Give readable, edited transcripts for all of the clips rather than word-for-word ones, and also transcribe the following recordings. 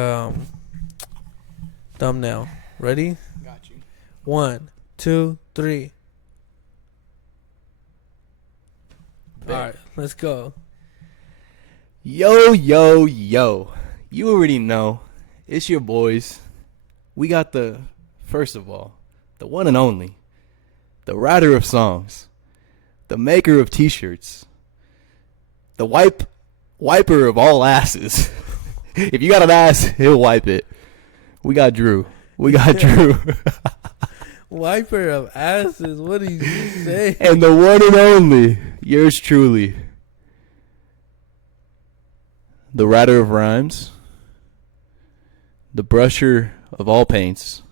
um thumbnail. Ready? Got you. 1, 2, 3. Bet. All right, let's go. Yo, yo, yo. You already know. It's your boys. We got first of all, the one and only, the writer of songs, the maker of t-shirts, the wiper of all asses. If you got an ass, he'll wipe it. We got Drew. Wiper of asses. What do you say? And the one and only, yours truly, the writer of rhymes, the brusher of all paints.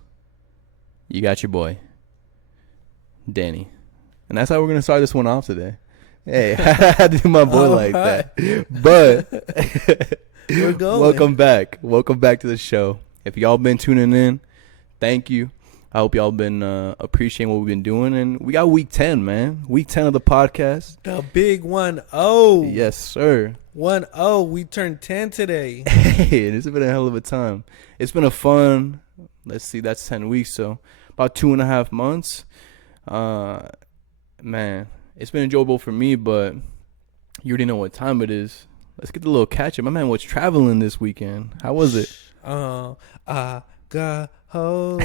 You got your boy, Danny. And that's how we're going to start this one off today. Hey, I had to do my boy like that. But We're going. Welcome back to the show. If y'all been tuning in, thank you. I hope y'all been appreciating what we've been doing. And we got week 10, man. Week 10 of the podcast. The big 1-0. Yes, sir. 1-0. We turned 10 today. Hey, this has been a hell of a time. It's been a fun, let's see, that's 10 weeks. So about 2.5 months. Man, it's been enjoyable for me, but you already know what time it is. Let's get the little catch up. My man was traveling this weekend. How was it? I got hoes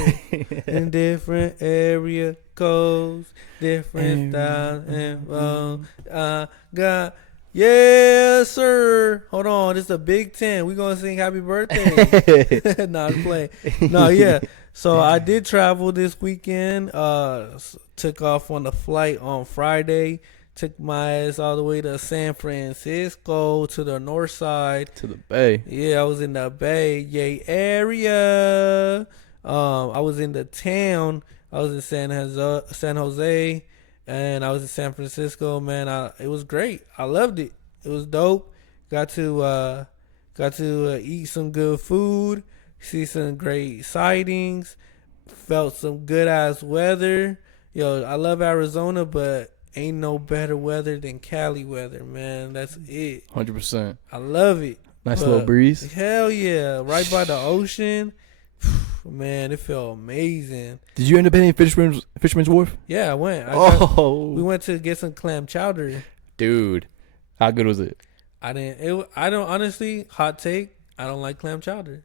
in different area codes, different styles and I got, yes sir. Hold on, this is a big 10. We gonna sing happy birthday. Nah, I'm playing. No, yeah. So I did travel this weekend. Took off on the flight on Friday. Took my ass all the way to San Francisco to the north side. To the Bay. Yeah, I was in the Bay Yay area. I was in the town. I was in San Jose, and I was in San Francisco. Man, it was great. I loved it. It was dope. Got to eat some good food, see some great sightings, felt some good ass weather. Yo, I love Arizona, but ain't no better weather than Cali weather, man. That's it. 100%. I love it. Nice little breeze. Hell yeah. Right by the ocean. Man, it felt amazing. Did you end up hitting Fisherman's Wharf? Yeah, I went. We went to get some clam chowder. Dude, how good was it? I don't honestly, hot take, I don't like clam chowder.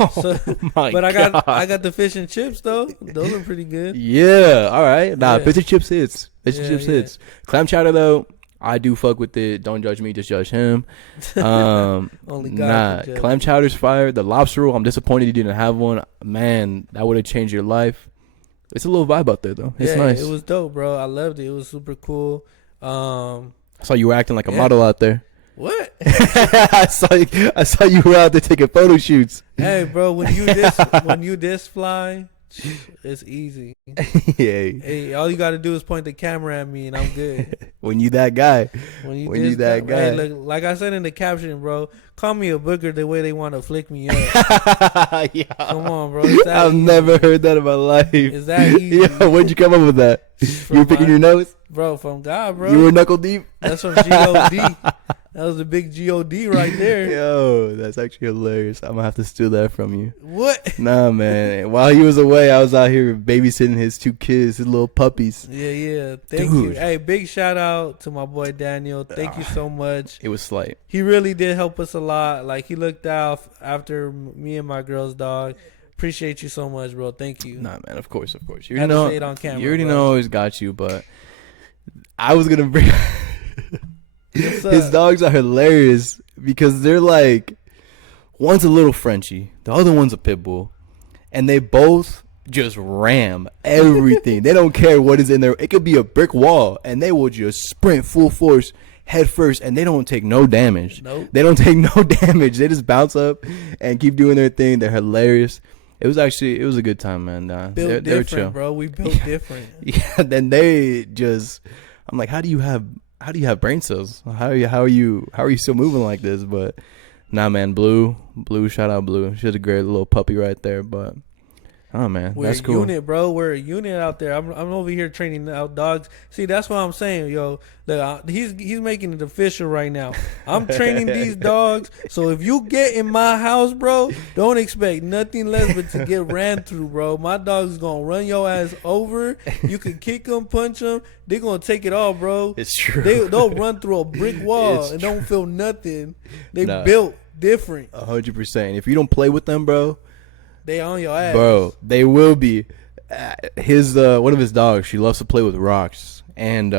Oh my but God. I got the fish and chips though. Those are pretty good. Yeah, all right. Nah, Yeah. fish and chips hits. Fish and Yeah, chips yeah. hits. Clam chowder though, I do fuck with it. Don't judge me, just judge him. Only God can judge. Clam chowder's fire. The lobster roll, I'm disappointed you didn't have one. Man, that would have changed your life. It's a little vibe out there though. It's nice. It was dope, bro. I loved it. It was super cool. I saw you were acting like a Yeah. model out there. What? I saw you were out there taking photo shoots. Hey, bro, when you this fly, it's easy. Yeah. Hey, all you got to do is point the camera at me, and I'm good. When you that guy. When you When you that guy. Hey, look, like I said in the caption, bro, call me a booger the way they want to flick me up. Yeah. Come on, bro. It's that I've easy. never heard that in my life. It's that easy. Yeah, where'd you come up with that? You were picking your nose? Bro, from God, bro. You were knuckle deep? That's from G.O.D. That was a big G.O.D. right there. Yo, that's actually hilarious. I'm gonna have to steal that from you. What? Nah, man. While he was away, I was out here babysitting his 2 kids, his little puppies. Yeah. Thank Dude. you. Hey, big shout out to my boy Daniel. Thank you so much. It was slight. He really did help us a lot. Like, he looked out after me and my girl's dog. Appreciate you so much, bro. Thank you. Nah, man. Of course. You Had to know, say it on camera, you already bro. know I always got you, but I was gonna bring. What's up? His dogs are hilarious because they're like, one's a little Frenchie, the other one's a pit bull, and they both just ram everything. They don't care what is in there. It could be a brick wall, and they will just sprint full force head first, and they don't take no damage. Nope. They don't take no damage. They just bounce up and keep doing their thing. They're hilarious. It was a good time, man. Built They're different, chill. bro. We built different. Yeah, then they just, I'm like, how do you have brain cells? How are you still moving like this? But nah, man, Blue, shout out Blue. She's a great little puppy right there. But Oh man, We're a that's cool. unit, bro. We're a unit out there. I'm over here training out dogs. See, that's what I'm saying, yo. He's making it official right now. I'm training these dogs. So if you get in my house, bro, don't expect nothing less but to get ran through, bro. My dog's gonna run your ass over. You can kick them, punch them. They're gonna take it all, bro. It's true. They'll run through a brick wall It's and don't feel nothing. They Nah. built different. 100%. If you don't play with them, bro, They on your ass, bro, they will be. His one of his dogs, she loves to play with rocks, and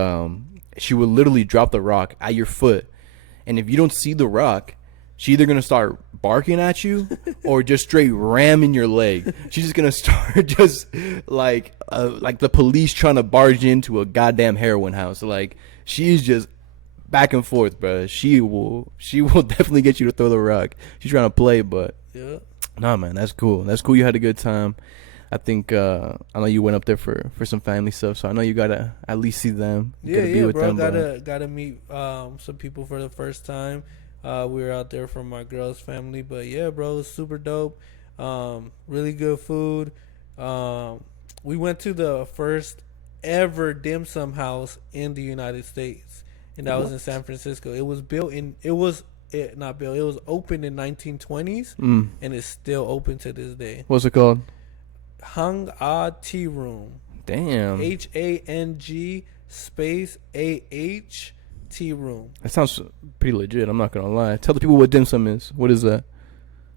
she would literally drop the rock at your foot, and if you don't see the rock, she's either gonna start barking at you or just straight ramming your leg. She's just gonna start just like the police trying to barge into a goddamn heroin house. Like she's just back and forth, bro. She will definitely get you to throw the rock. She's trying to play, but yeah. nah, man, that's cool. That's cool. You had a good time. I think I know you went up there for some family stuff, so I know you gotta at least see them. You Yeah, gotta be yeah, with bro. them, Gotta meet some people for the first time. We were out there from my girl's family, but yeah, bro, it was super dope. Really good food. We went to the first ever dim sum house in the United States, and that was in San Francisco. It was built in. It was not built. It was opened in 1920s, and it's still open to this day. What's it called? Hang Ah Tea Room. Damn. HANG space AH Tea Room. That sounds pretty legit. I'm not gonna lie. Tell the people what dim sum is. What is that?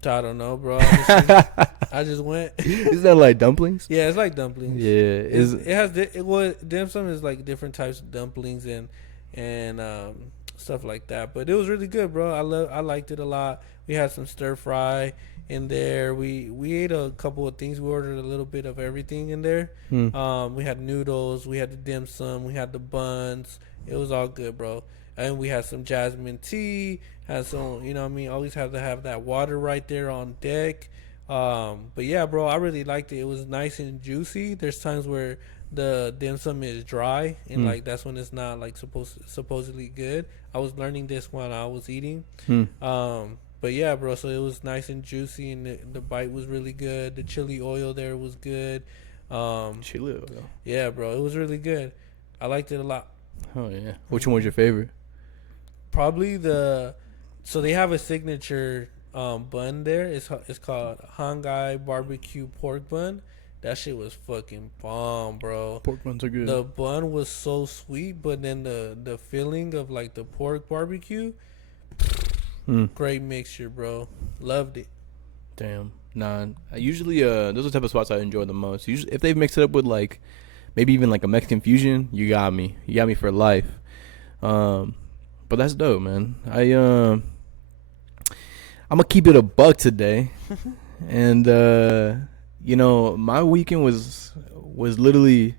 I don't know, bro. I just went. Is that like dumplings? Yeah, it's like dumplings. Yeah. It has dim sum is like different types of dumplings and stuff like that. But it was really good, bro. I liked it a lot. We had some stir fry in there. We ate a couple of things. We ordered a little bit of everything in there. We had noodles. We had the dim sum. We had the buns. It was all good, bro. And we had some jasmine tea. Had some, you know what I mean? Always have to have that water right there on deck. But yeah, bro, I really liked it. It was nice and juicy. There's times where the dim sum is dry, and like that's when it's not like supposedly good. I was learning this when I was eating. But yeah, bro, so it was nice and juicy, and the bite was really good. The chili oil there was good. Chili oil. Yeah, bro, it was really good. I liked it a lot. Oh yeah. Which one was your favorite? Probably so they have a signature bun there. It's called Hangai barbecue pork bun. That shit was fucking bomb, bro. Pork buns are good. The bun was so sweet, but then the feeling of like the pork barbecue, great mixture, bro. Loved it. Damn. Nah. Usually, those are the type of spots I enjoy the most. Usually, if they've mixed it up with like, maybe even like a Mexican fusion, you got me. You got me for life. But that's dope, man. I'm gonna keep it a buck today, and you know, my weekend was literally,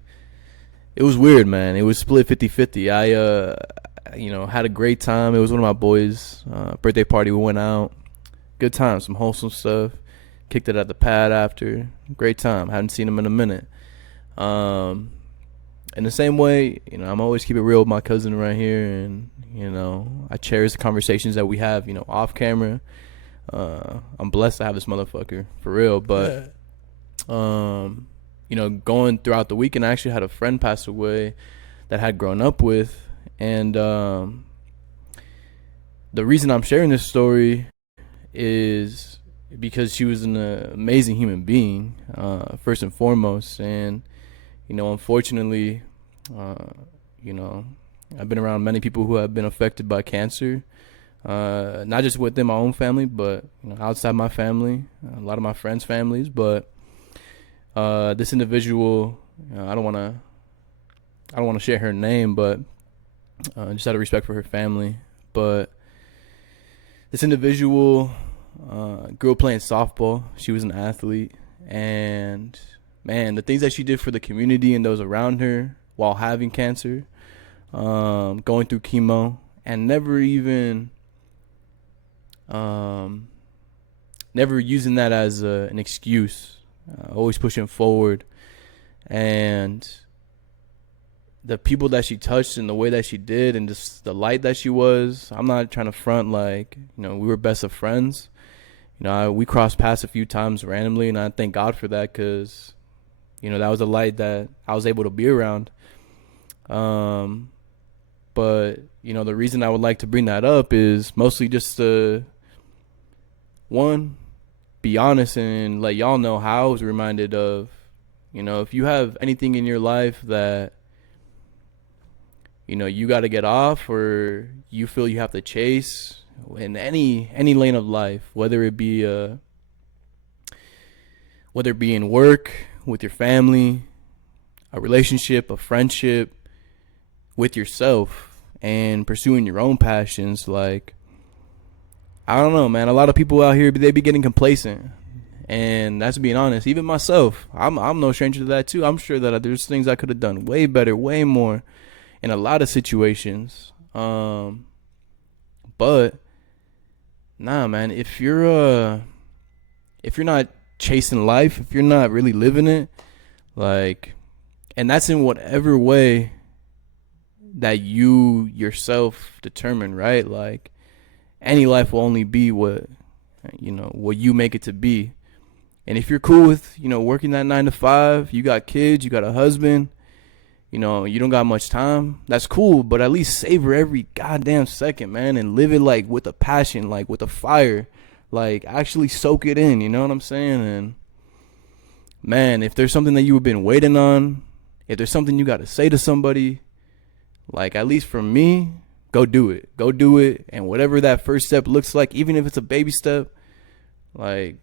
it was weird, man. It was split 50-50. I you know, had a great time. It was one of my boys' birthday party. We went out, good time, some wholesome stuff. Kicked it at the pad after, great time. Hadn't seen him in a minute. In the same way, you know, I'm always keep it real with my cousin right here, and you know, I cherish the conversations that we have, you know, off camera. I'm blessed to have this motherfucker for real, but you know, going throughout the weekend, I actually had a friend pass away that I had grown up with, and the reason I'm sharing this story is because she was an amazing human being, first and foremost, and you know, unfortunately, you know, I've been around many people who have been affected by cancer, not just within my own family, but you know, outside my family, a lot of my friends' families. But this individual, you know, I don't want to share her name, but just out of respect for her family. But this individual grew up playing softball. She was an athlete, and man, the things that she did for the community and those around her while having cancer, going through chemo, and never using that as an excuse, always pushing forward. And the people that she touched and the way that she did and just the light that she was, I'm not trying to front like, you know, we were best of friends. We crossed paths a few times randomly, and I thank God for that because, that was a light that I was able to be around. But, the reason I would like to bring that up is mostly just to, one, be honest and let y'all know how I was reminded of, if you have anything in your life that, you got to get off or you feel you have to chase in any lane of life, whether it be in work, with your family, a relationship, a friendship, with yourself, and pursuing your own passions. Like, I don't know, man. A lot of people out here, they be getting complacent, and that's being honest. Even myself, I'm no stranger to that too. I'm sure that there's things I could have done way better, way more, in a lot of situations. But nah, man. If you're not chasing life, if you're not really living it, like, and that's in whatever way that you yourself determine, right? Like, any life will only be what you make it to be. And if you're cool with, working that 9 to 5, you got kids, you got a husband, you don't got much time, that's cool, but at least savor every goddamn second, man, and live it like with a passion, like with a fire, like actually soak it in, you know what I'm saying? And man, if there's something that you've been waiting on, if there's something you got to say to somebody, like, at least for me, go do it. Go do it. And whatever that first step looks like, even if it's a baby step, like,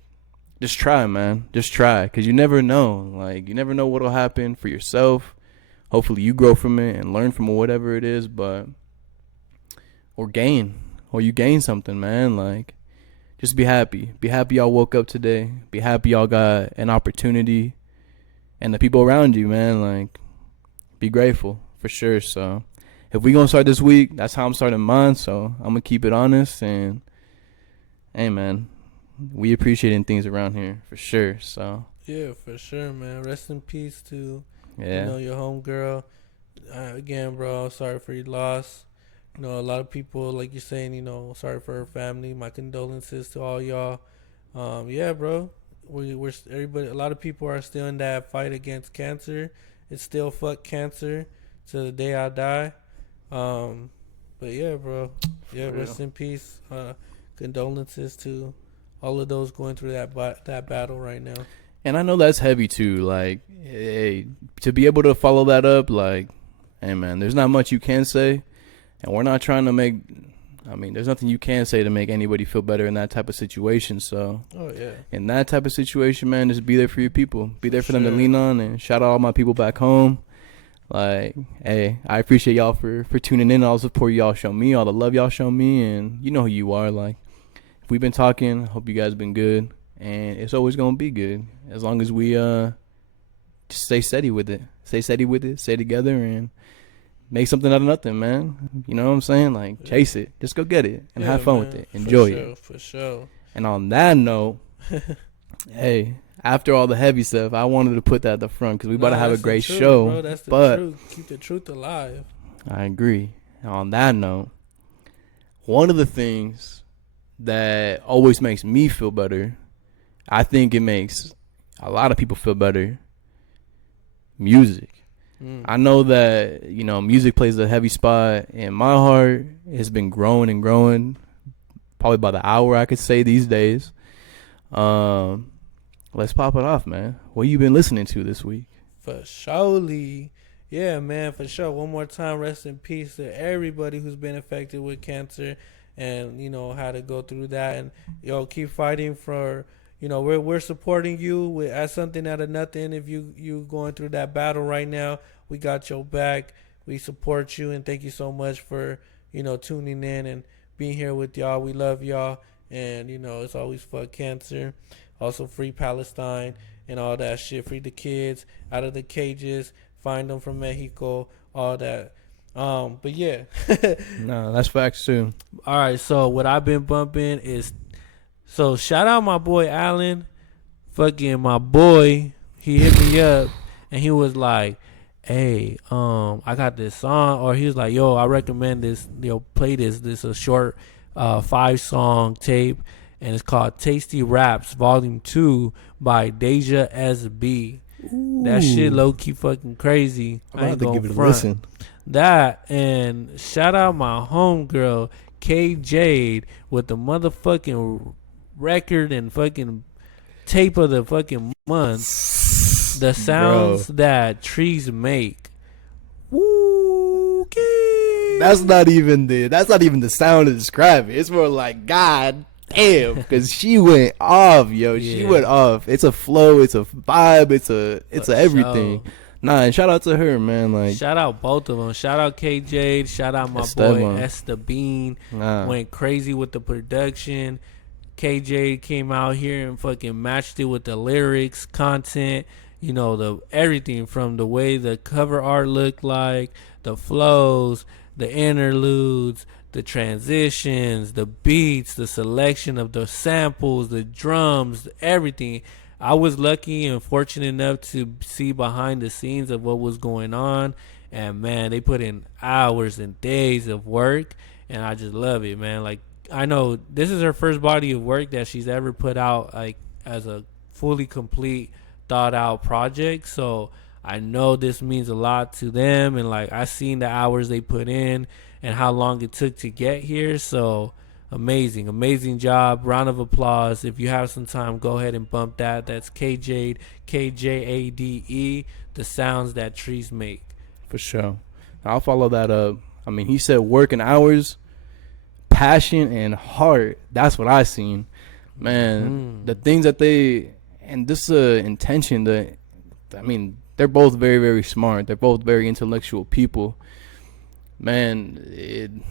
just try, man. Just try. Because you never know. Like, you never know what will happen for yourself. Hopefully you grow from it and learn from whatever it is. Or you gain something, man. Like, just be happy. Be happy y'all woke up today. Be happy y'all got an opportunity. And the people around you, man, like, be grateful for sure. So if we gonna start this week, that's how I'm starting mine. So I'm gonna keep it honest, and hey, man, we appreciating things around here for sure. So yeah, for sure, man. Rest in peace to yeah, your homegirl. Again, bro, sorry for your loss. A lot of people, like you're saying, sorry for her family. My condolences to all y'all. Yeah, bro. We're everybody. A lot of people are still in that fight against cancer. It's still fuck cancer to the day I die. But yeah, bro. Yeah, rest in peace. Condolences to all of those going through that battle right now. And I know that's heavy too. Like, hey, to be able to follow that up, like, hey, man, there's not much you can say, and we're not trying to make. I mean, there's nothing you can say to make anybody feel better in that type of situation. So, in that type of situation, man, just be there for your people. Be there for them to lean on. And shout out all my people back home. Like, hey, I appreciate y'all for tuning in, all the support y'all show me, all the love y'all show me, and you know who you are. Like, if we've been talking, hope you guys been good, and it's always gonna be good as long as we just stay steady with it, stay together, and make something out of nothing, man. You know what I'm saying? Like, chase it, just go get it, and have fun with it, enjoy it. For sure. And on that note, hey. After all the heavy stuff, I wanted to put that at the front because we about to have a great show. Bro, that's the truth. Keep the truth alive. I agree. On that note, one of the things that always makes me feel better, I think it makes a lot of people feel better, music. I know that, music plays a heavy spot in my heart. It's been growing and growing, probably by the hour, I could say, these days. Let's pop it off, man. What you been listening to this week? For surely. Yeah, man, for sure. One more time, rest in peace to everybody who's been affected with cancer and, how to go through that. And, keep fighting for, we're supporting you at Something Out of Nothing. If you going through that battle right now, we got your back. We support you, and thank you so much for, tuning in and being here with y'all. We love y'all. And, it's always fuck cancer. Also, free Palestine and all that shit. Free the kids out of the cages. Find them from Mexico. All that. But yeah. No, that's facts too. All right. So what I've been bumping is. So shout out my boy Alan. Fucking my boy. He hit me up and he was like, "Hey, I got this song." Or he was like, "Yo, I recommend this. Play this. This is a short 5-song tape." and it's called Tasty Raps Volume 2 by Deja SB. That shit low key fucking crazy. I'm I ain't about to gonna give it a front. listen. That, and shout out my homegirl K Jade with the motherfucking record and fucking tape of the fucking month. The sounds that trees make. Woo! That's not even the sound to describe it. It's more like God damn, because she went off, yo. Yeah. She went off. It's a flow. It's a vibe. It's a everything. Show. Nah, and shout out to her, man. Like, shout out both of them. Shout out K Jade. Shout out my boy S the Bean. Went crazy with the production. KJ came out here and fucking matched it with the lyrics, content, you know, the everything from the way the cover art looked like, the flows, the interludes, the transitions, the beats, the selection of the samples, the drums, everything. I was lucky and fortunate enough to see behind the scenes of what was going on, and man, they put in hours and days of work, and I just love it, man. Like, I know this is her first body of work that she's ever put out, like, as a fully complete, thought out project. So I know this means a lot to them, and like I seen the hours they put in and how long it took to get here. So amazing job. Round of applause. If you have some time, go ahead and bump that. That's KJade, KJADE, the sounds that trees make. For sure. I'll follow that up. I mean, he said work and hours, passion and heart. That's what I seen, man. The things that they, and this intention that, I mean, they're both very, very smart. They're both very intellectual people, man.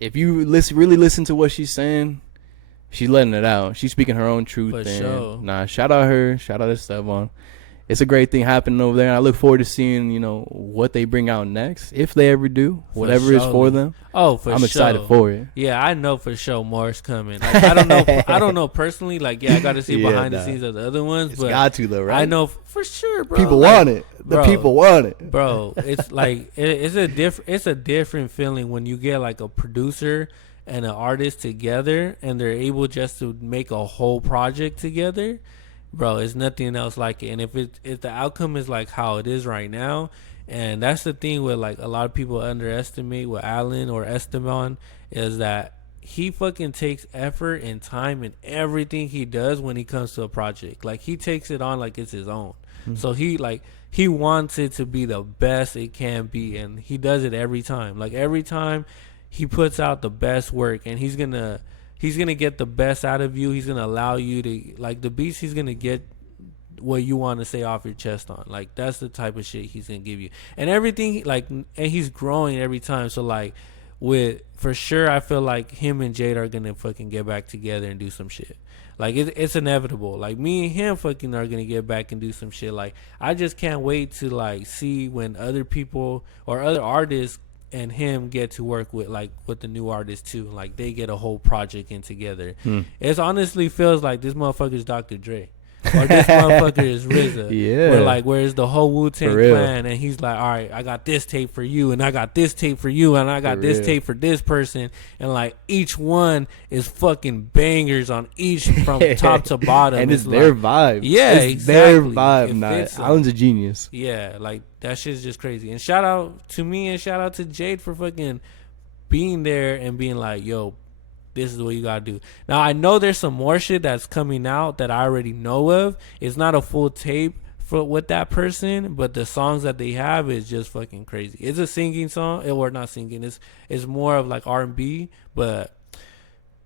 If you really listen to what she's saying, she's letting it out. She's speaking her own truth. For and sure. Nah, shout out her. Shout out to S.O.N. It's a great thing happening over there. And I look forward to seeing, you know, what they bring out next, if they ever do, whatever is for them. Oh, for sure. I'm excited for it. Yeah, I know for sure more's coming. Like, I don't know personally. Like, yeah, I got to see behind the scenes of the other ones. It's but got to though, right? I know for sure, bro. People want it. The people want it, bro. It's like it's a different feeling when you get like a producer and an artist together, and they're able just to make a whole project together. Bro, it's nothing else like it. And if the outcome is like how it is right now, and that's the thing with like a lot of people underestimate with Alan or Esteban, is that he fucking takes effort and time in everything he does when he comes to a project. Like, he takes it on like it's his own. So he wants it to be the best it can be, and he does it every time. Like, every time he puts out the best work, and he's gonna get the best out of you. He's gonna allow you to, like, the beats, he's gonna get what you want to say off your chest on. Like, that's the type of shit he's gonna give you, and everything, like, and he's growing every time. So like, for sure, I feel like him and Jade are gonna fucking get back together and do some shit. Like, it's inevitable. Like, me and him fucking are gonna get back and do some shit. Like, I just can't wait to like see when other people or other artists and him get to work with the new artists too. Like, they get a whole project in together. It honestly feels like this motherfucker's Dr. Dre. Or this motherfucker is RZA. Yeah. Where's the whole Wu-Tang Clan, and he's like, all right, I got this tape for you, and I got this tape for you, and I got this tape for this person, and like each one is fucking bangers on each from top to bottom. And it's their vibe. Yeah, it's exactly. their vibe. Alan's a genius. Yeah, like, that shit's just crazy. And shout out to me and shout out to Jade for fucking being there and being like, yo, this is what you gotta do. Now, I know there's some more shit that's coming out that I already know of. It's not a full tape with that person, but the songs that they have is just fucking crazy. It's a singing song, or not singing. It's more of like R&B, but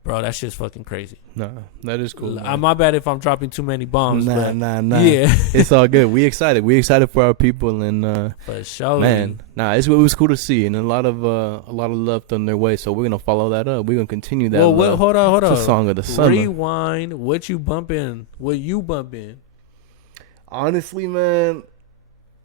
bro, that shit's fucking crazy. Nah, that is cool. My bad if I'm dropping too many bombs. Nah. Yeah, it's all good. We excited. We excited for our people, and for sure, man. Nah, it was cool to see, and a lot of love on their way. So we're gonna follow that up. We're gonna continue that. Well, hold on. It's a song of the summer. Rewind. What you bumping? Honestly, man,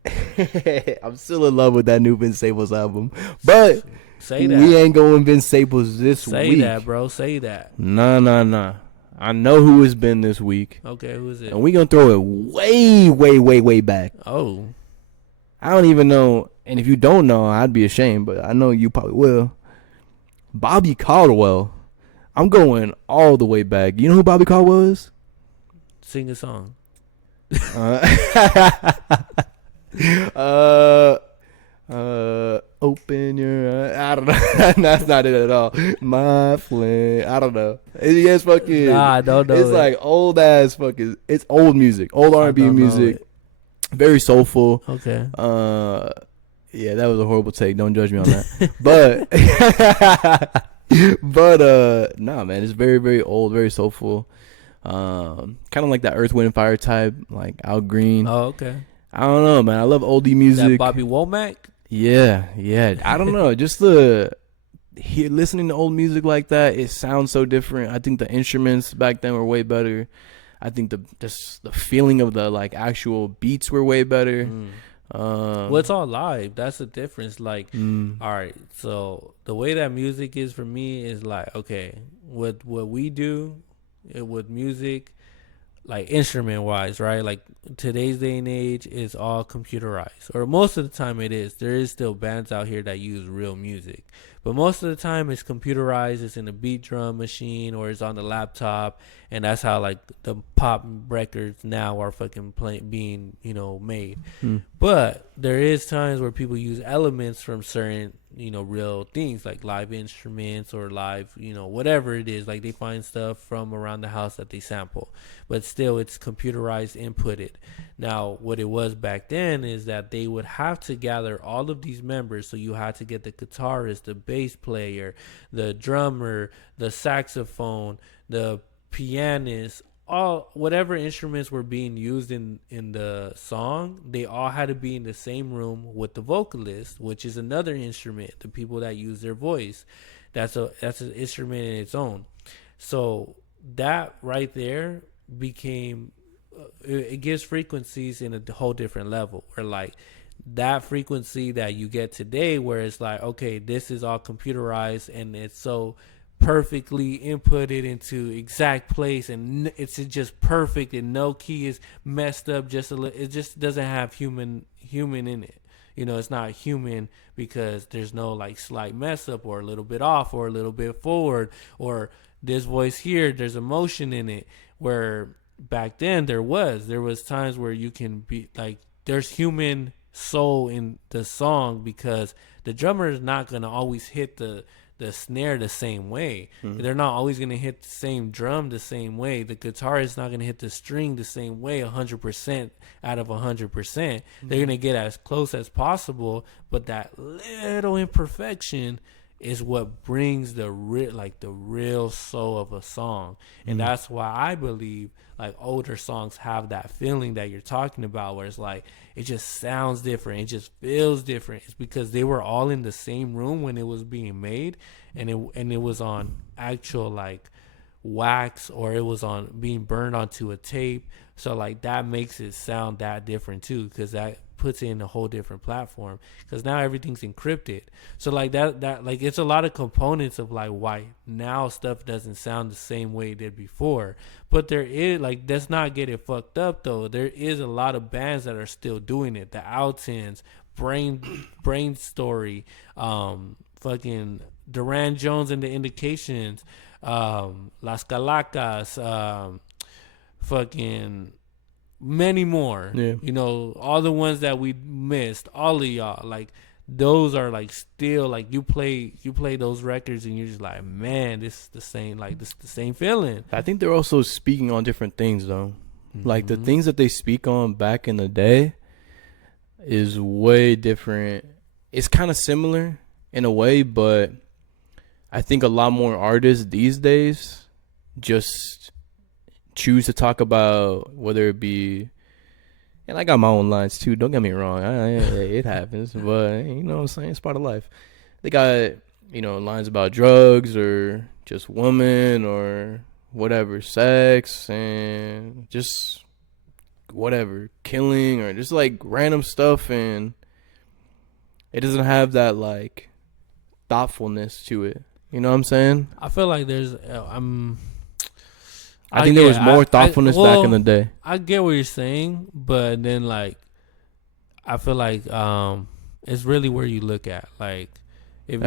I'm still in love with that new Vince Staples album, but say that we ain't going Vince Staples this week. Say that, bro. Say that. Nah. I know who it's been this week. Okay, who is it? And we gonna throw it way back. Oh, I don't even know. And if you don't know, I'd be ashamed, but I know you probably will. Bobby Caldwell, I'm going all the way back. You know who Bobby Call was? Sing a song. Uh, uh, open your eyes. I don't know. That's not it at all. My flame. I don't know. It's fucking. Nah, I don't know It's it. like old ass fucking. It's old music, old R&B don't know music, it. very soulful. Okay. Yeah, that was a horrible take. Don't judge me on that. But, nah, man, it's very, very old, very soulful. Kind of like that Earth, Wind, and Fire type, like Al Green. Oh, okay. I don't know, man. I love oldie music. That Bobby Womack? Yeah. I don't know. Just listening to old music like that, it sounds so different. I think the instruments back then were way better. I think the feeling of the like actual beats were way better. Well, it's all live. That's the difference. Like, all right. So the way that music is for me is like, okay, what we do with music, like instrument wise, right? Like today's day and age is all computerized, or most of the time it is. There is still bands out here that use real music, but most of the time it's computerized. It's in a beat drum machine or it's on the laptop, and that's how like the pop records now are fucking being made. But there is times where people use elements from certain real things, like live instruments or live whatever it is. Like they find stuff from around the house that they sample, but still it's computerized, inputted. Now what it was back then is that they would have to gather all of these members. So you had to get the guitarist, the bass player, the drummer, the saxophone, the pianist, all whatever instruments were being used in the song. They all had to be in the same room with the vocalist, which is another instrument. The people that use their voice, that's an instrument in its own. So that right there became it gives frequencies in a whole different level, where like that frequency that you get today, where it's like, okay, this is all computerized and it's so perfectly inputted into exact place, and it's just perfect, and no key is messed up. It just doesn't have human in it. It's not human because there's no like slight mess up or a little bit off or a little bit forward, or this voice here, there's emotion in it. Where back then there was times where you can be like, there's human soul in the song, because the drummer is not going to always hit the snare the same way. They're not always going to hit the same drum the same way. The guitar is not going to hit the string the same way 100% out of 100%. They're going to get as close as possible, but that little imperfection is what brings the real soul of a song. And that's why I believe like older songs have that feeling that you're talking about, where it's like it just sounds different, it just feels different. It's because they were all in the same room when it was being made, and it was on actual like wax, or it was on being burned onto a tape. So like that makes it sound that different too, because that puts it in a whole different platform, because now everything's encrypted. So like that like it's a lot of components of like why now stuff doesn't sound the same way it did before. But there is, like, let's not get it fucked up though, there is a lot of bands that are still doing it. The Outins, Brain Story, fucking Duran Jones and the Indications, Las Calacas, fucking many more. All the ones that we missed, all of y'all, like those are like still like you play those records and you're just like, man, this is the same feeling. I think they're also speaking on different things though. Like the things that they speak on back in the day is way different. It's kind of similar in a way, but I think a lot more artists these days just choose to talk about, whether it be, and I got my own lines too, don't get me wrong, it happens, but you know what I'm saying, it's part of life. They got, lines about drugs or just women or whatever, sex and just whatever, killing or just like random stuff, and it doesn't have that like thoughtfulness to it. You know what I'm saying? I feel like there's I think there was more thoughtfulness back in the day. I get what you're saying, but then like I feel like it's really where you look at. Like if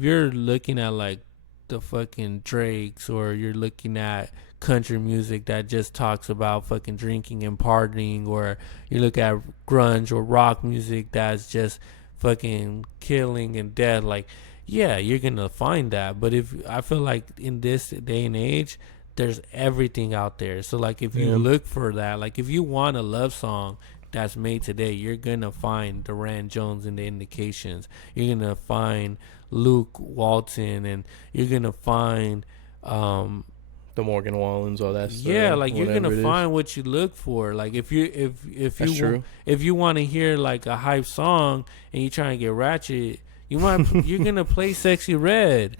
you're looking at like the fucking Drakes, or you're looking at country music that just talks about fucking drinking and partying, or you look at grunge or rock music that's just fucking killing and death. Like, yeah, you're gonna find that. But if I feel like in this day and age, there's everything out there. So like, if you look for that, like if you want a love song that's made today, you're gonna find Duran Jones in the Indications. You're gonna find Luke Walton, and you're gonna find the Morgan Wallens, all that stuff. Yeah, like you're gonna find what you look for. Like if you want to hear like a hype song and you trying to get ratchet, you're gonna play Sexy Red.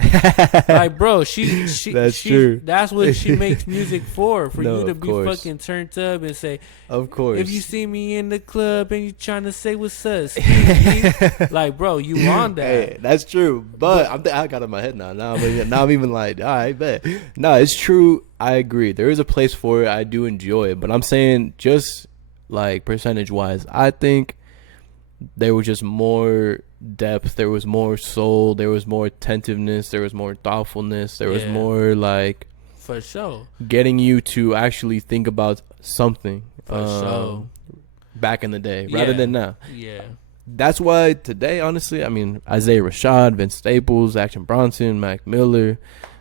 Like, bro, she that's true. That's what she makes music for No, you to of be course. fucking turned up and say, of course. If you see me in the club and you trying to say what's up, excuse me, like, bro, you on that? Hey, that's true. But I got it in my head now. Now I'm even like, all right, bet. No, it's true. I agree. There is a place for it. I do enjoy it. But I'm saying, just like percentage wise, I think there was just more depth, there was more soul, there was more attentiveness, there was more thoughtfulness, there was more like, for sure, getting you to actually think about something, for sure, back in the day rather than now. Yeah, that's why today, honestly, I mean, Isaiah Rashad, Vince Staples, Action Bronson, Mac Miller,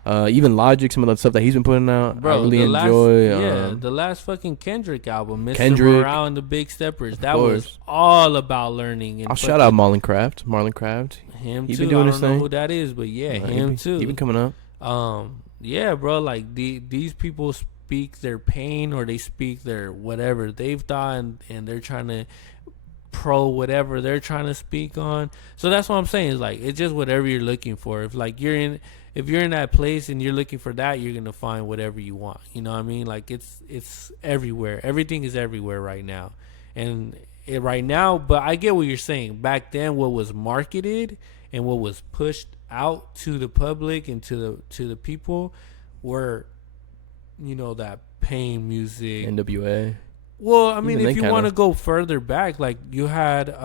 even Logic, some of the stuff that he's been putting out, bro, I really enjoy. The last fucking Kendrick album, Mr. Kendrick, Morale and the Big Steppers, that was all about learning. And I'll shout out Marlon Craft. Him he too. been doing I his don't know thing. who that is, but yeah, him too. He been coming up. Yeah, bro, like these people speak their pain, or they speak their whatever they've thought, and they're trying to pro whatever they're trying to speak on. So that's what I'm saying, is like, it's just whatever you're looking for. If you're in that place and you're looking for that, you're gonna find whatever you want. You know what I mean? Like, it's everywhere. Everything is everywhere right now, and right now. But I get what you're saying. Back then, what was marketed and what was pushed out to the public and to the people were, that pain music, NWA. Well, I mean, if you want to go further back, like you had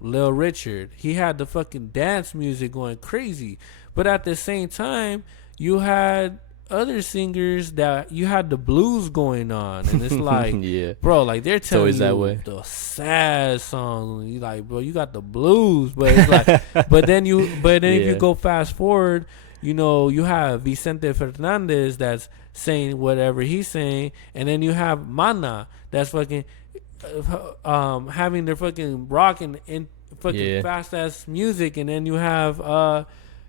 Lil Richard, he had the fucking dance music going crazy, but at the same time, you had other singers that you had the blues going on, and it's like, yeah, bro, like they're telling you that way. The sad songs. You like, bro, you got the blues, but it's like, but then if you go fast forward, you have Vicente Fernandez that's saying whatever he's saying, and then you have Mana that's fucking having their fucking rock and fucking fast ass music, and then you have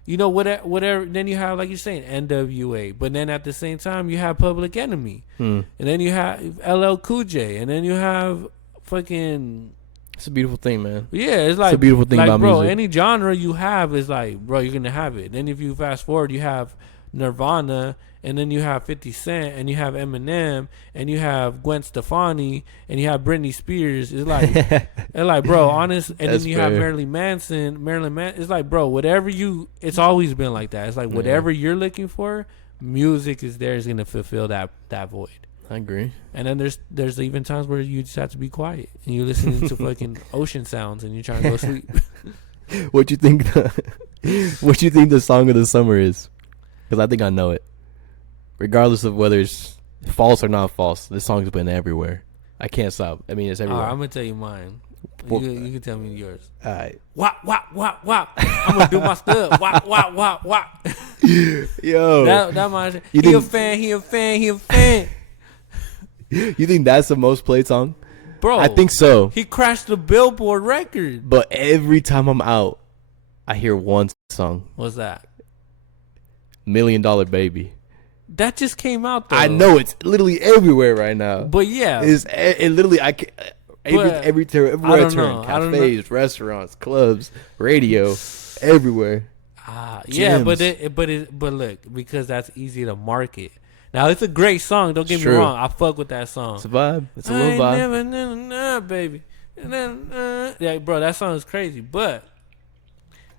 whatever. Then you have, like you're saying, NWA, but then at the same time you have Public Enemy, and then you have LL Cool J, and then you have fucking. It's a beautiful thing, man. Yeah, it's like, it's a beautiful thing, like, about bro, music. Any genre you have is like, bro, you're gonna have it. Then if you fast forward, you have Nirvana, and then you have 50 Cent, and you have Eminem, and you have Gwen Stefani, and you have Britney Spears. It's like, bro, honest. And then you have Marilyn Manson. It's like, bro, whatever it's always been like that. It's like, whatever you're looking for, music is there, is gonna fulfill that void. I agree. And then there's even times where you just have to be quiet and you're listening to fucking ocean sounds and you're trying to go sleep. What you think? What you think the song of the summer is? Because I think I know it. Regardless of whether it's false or not false, this song's been everywhere. I can't stop. I mean, it's everywhere. I'm gonna tell you mine. You can tell me yours. All right. Wop wop wop wop. I'm gonna do my stuff. Wop wop wop wop. Yo, that mine. He a fan. You think that's the most played song? Bro, I think so. He crashed the Billboard record. But every time I'm out, I hear one song. What's that? $1 Million Baby. That just came out though. I know, it's literally everywhere right now. But yeah, it literally, I can, everywhere I turn, cafes, restaurants, clubs, radio, everywhere. Yeah, but look, because that's easy to market. Now, it's a great song. Don't get me wrong. I fuck with that song. It's a vibe. It's a little vibe. Never, baby. Yeah, bro, that song is crazy. But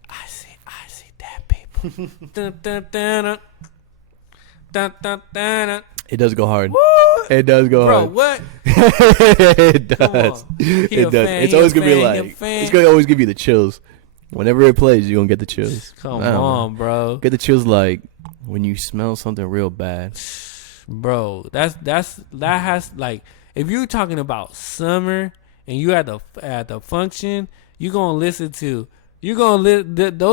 I see that people. It does go hard. What? It does go bro, hard. Bro, what? It does. It does. It's always going to be like, it's going to always give you the chills. Whenever it plays, you're going to get the chills. Come on, bro. Get the chills like When you smell something real bad. Bro, that has like, if you're talking about summer and you at the function, those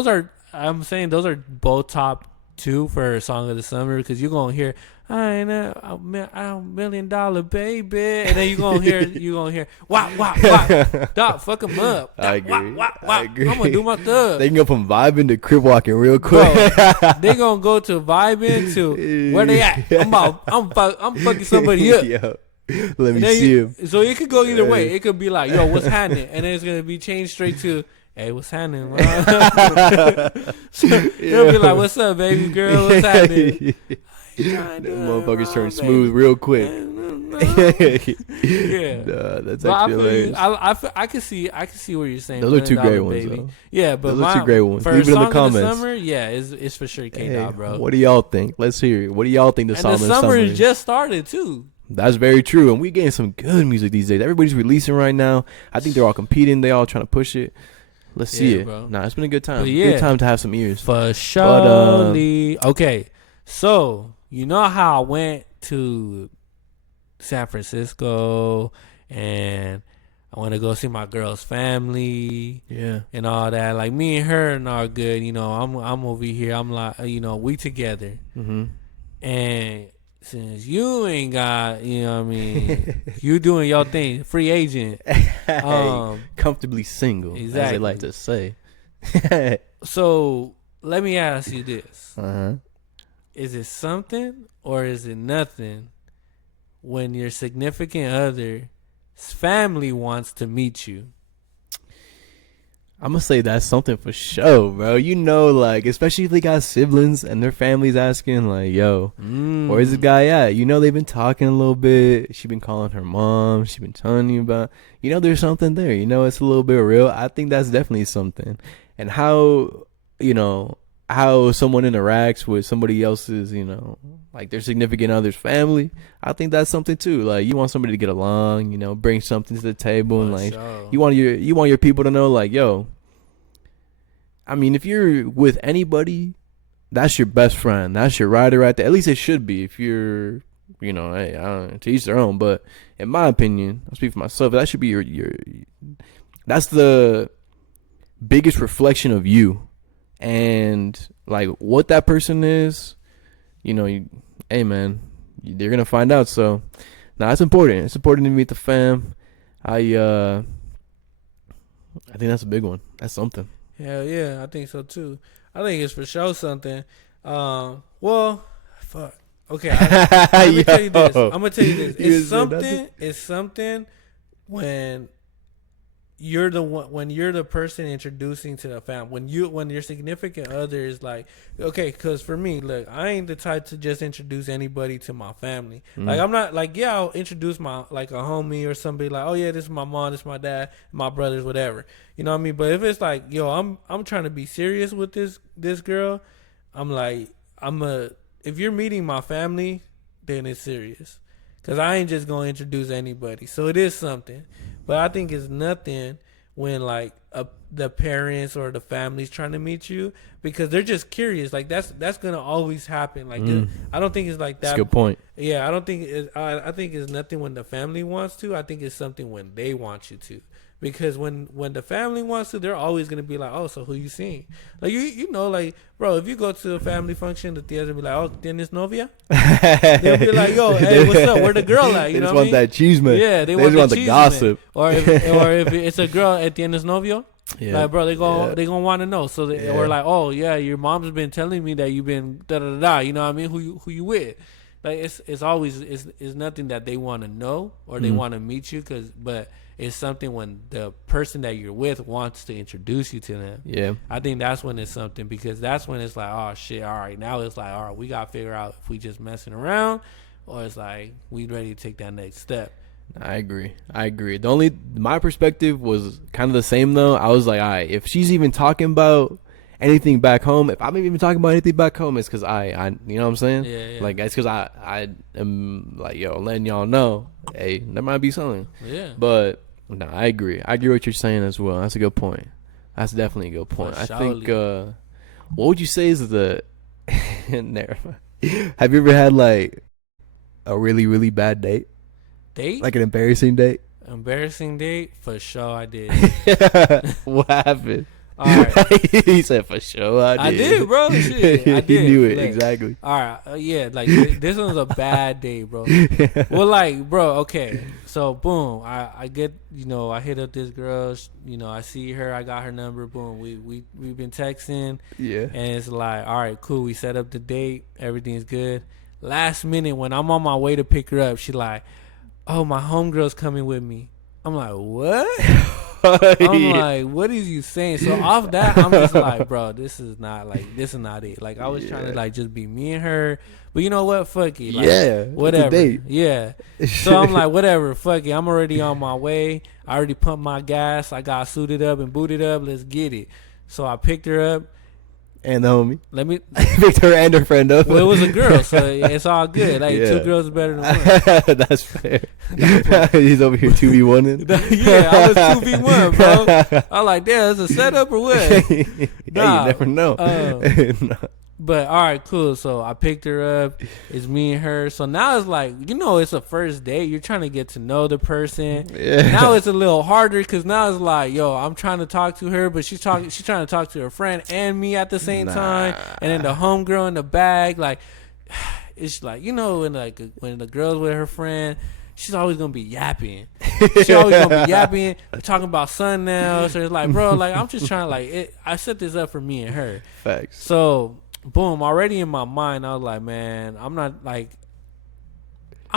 are, I'm saying those are both top two for song of the summer, because you're gonna hear I ain't a $1 million baby, and then you're gonna hear wop wop wop, dog, fuck 'em up, I dog, wop agree. wop I wop. agree. I'm gonna do my thug. They can go from vibing to crib walking real quick. Bro, they gonna go to vibing to where they at. I'm fucking somebody up. Yo, let me see him. So it could go either way. It could be like, yo, what's happening? And then it's gonna be changed straight to, hey, what's happening? So it'll be like, what's up, baby girl? What's happening? Them motherfuckers turn smooth real quick. Yeah, that's but actually hilarious. I can see what you're saying. Those are two great Baby. ones, though. Yeah, but Those are two great ones. For Leave it in the Song of comments. Summer, yeah, it's for sure K-Dot, bro. What do y'all think? Let's hear it. What do y'all think the And song the of the summer is? just started too. That's very true, and we getting some good music these days. Everybody's releasing right now. I think they're all competing. They all trying to push it. Let's see it. Bro. Nah, it's been a good time. Yeah. Good time to have some ears. For surely. Okay, so you know how I went to San Francisco and I want to go see my girl's family. Yeah. And all that. Like, me and her and all good. You know, I'm over here. I'm like, we together. Mm-hmm. And since you ain't got, you know what I mean, you doing your thing, free agent. Comfortably single, as they like to say. So let me ask you this. Uh-huh. Is it something or is it nothing when your significant other's family wants to meet you? I'm gonna say that's something for sure, bro. You know, like, especially if they got siblings and their family's asking, like, yo, where's this guy at? You know, they've been talking a little bit. She been calling her mom. She been telling you about, there's something there. It's a little bit real. I think that's definitely something. And how someone interacts with somebody else's, like their significant other's family, I think that's something too. Like, you want somebody to get along, bring something to the table, and like, you want your people to know, like, yo, I mean, if you're with anybody, that's your best friend. That's your rider right there. At least it should be. If you're, hey, I don't know, to each their own. But in my opinion, I'll speak for myself. That should be your. That's the biggest reflection of you, and like what that person is. Hey man, they're gonna find out. So, it's important. It's important to meet the fam. I think that's a big one. That's something. Hell yeah, I think so too. I think it's for sure something. Well, fuck. Okay, I'm gonna tell you this. It's something when you're the one, when you're the person introducing to the family, when your significant other is like, okay, because for me, look, I ain't the type to just introduce anybody to my family. Like, I'm not like, yeah, I'll introduce my, like, a homie or somebody, like, oh yeah, this is my mom, this is my dad, my brothers, whatever, you know what I mean? But if it's like, yo, I'm trying to be serious with this girl, I'm like, if you're meeting my family, then it's serious, because I ain't just gonna introduce anybody. So it is something. But I think it's nothing when, like, the parents or the family's trying to meet you, because they're just curious. Like, that's gonna always happen. Like, I don't think it's like that. That's a good point. Yeah, I don't think I think it's nothing when the family wants to. I think it's something when they want you to. Because when the family wants to, they're always gonna be like, oh, so who you seeing? Like, like, bro, if you go to a family function, the tias will be like, oh, ¿tienes novia? They'll be like, yo, hey, what's up? Where the girl at? You know what I mean? That cheese man. Yeah, they just want the the gossip. Or if it's a girl, ¿tienes novio? Yeah. Like, bro, they gonna want to know. So or like, oh yeah, your mom's been telling me that you've been da da da. You know what I mean? Who you with? Like, it's always it's nothing that they want to know or they want to meet you, but it's something when the person that you're with wants to introduce you to them. Yeah, I think that's when it's something, because that's when it's like, oh shit, all right, now it's like, all right, we gotta figure out if we just messing around or it's like we ready to take that next step. I agree. My perspective was kind of the same though. I was like, all right, if she's even talking about anything back home, if I'm even talking about anything back home, it's because I you know what I'm saying? Yeah. Like, it's because I am like, yo, letting y'all know, hey, there might be something. Yeah. But no, I agree. I agree what you're saying as well. That's a good point. That's definitely a good point. I think, what would you say is the Never mind. Have you ever had like a really, really bad date? Date? Like an embarrassing date? Embarrassing date? For sure I did. What happened? All right. He said, for sure I did. I did, bro. Shit. I did. He knew it, Look, exactly. All right. Yeah, like this one's a bad day, bro. Well, like, bro, okay. So, boom. I get, I hit up this girl. I see her. I got her number. Boom. We've been texting. Yeah. And it's like, all right, cool. We set up the date. Everything's good. Last minute, when I'm on my way to pick her up, she like, oh, my homegirl's coming with me. I'm like, what? I'm like, what is you saying? So off that, I'm just like, bro, this is not it. Like, I was trying to like just be me and her, but you know what? Fuck it. Like, yeah, whatever. It's a date. Yeah. So I'm like, whatever. Fuck it. I'm already on my way. I already pumped my gas. I got suited up and booted up. Let's get it. So I picked her up. And the homie. Let me picked her and her friend up. Well, it was a girl, so it's all good. Like, two girls is better than one. That's fair. He's over here 2v1ing. Yeah, I was 2v1, bro. I like, damn, it's a setup or what? You never know. No. But all right, cool. So I picked her up. It's me and her. So now it's like, it's a first date. You're trying to get to know the person. Yeah. Now it's a little harder because now it's like, yo, I'm trying to talk to her, but she's trying to talk to her friend and me at the same time. And then the homegirl in the bag, like, it's like, when the girl's with her friend, she's always gonna be yapping. She's always gonna be yapping, talking about something else. So it's like, bro, like, I'm just trying to I set this up for me and her. Facts. So boom, already in my mind, I was like, man, I'm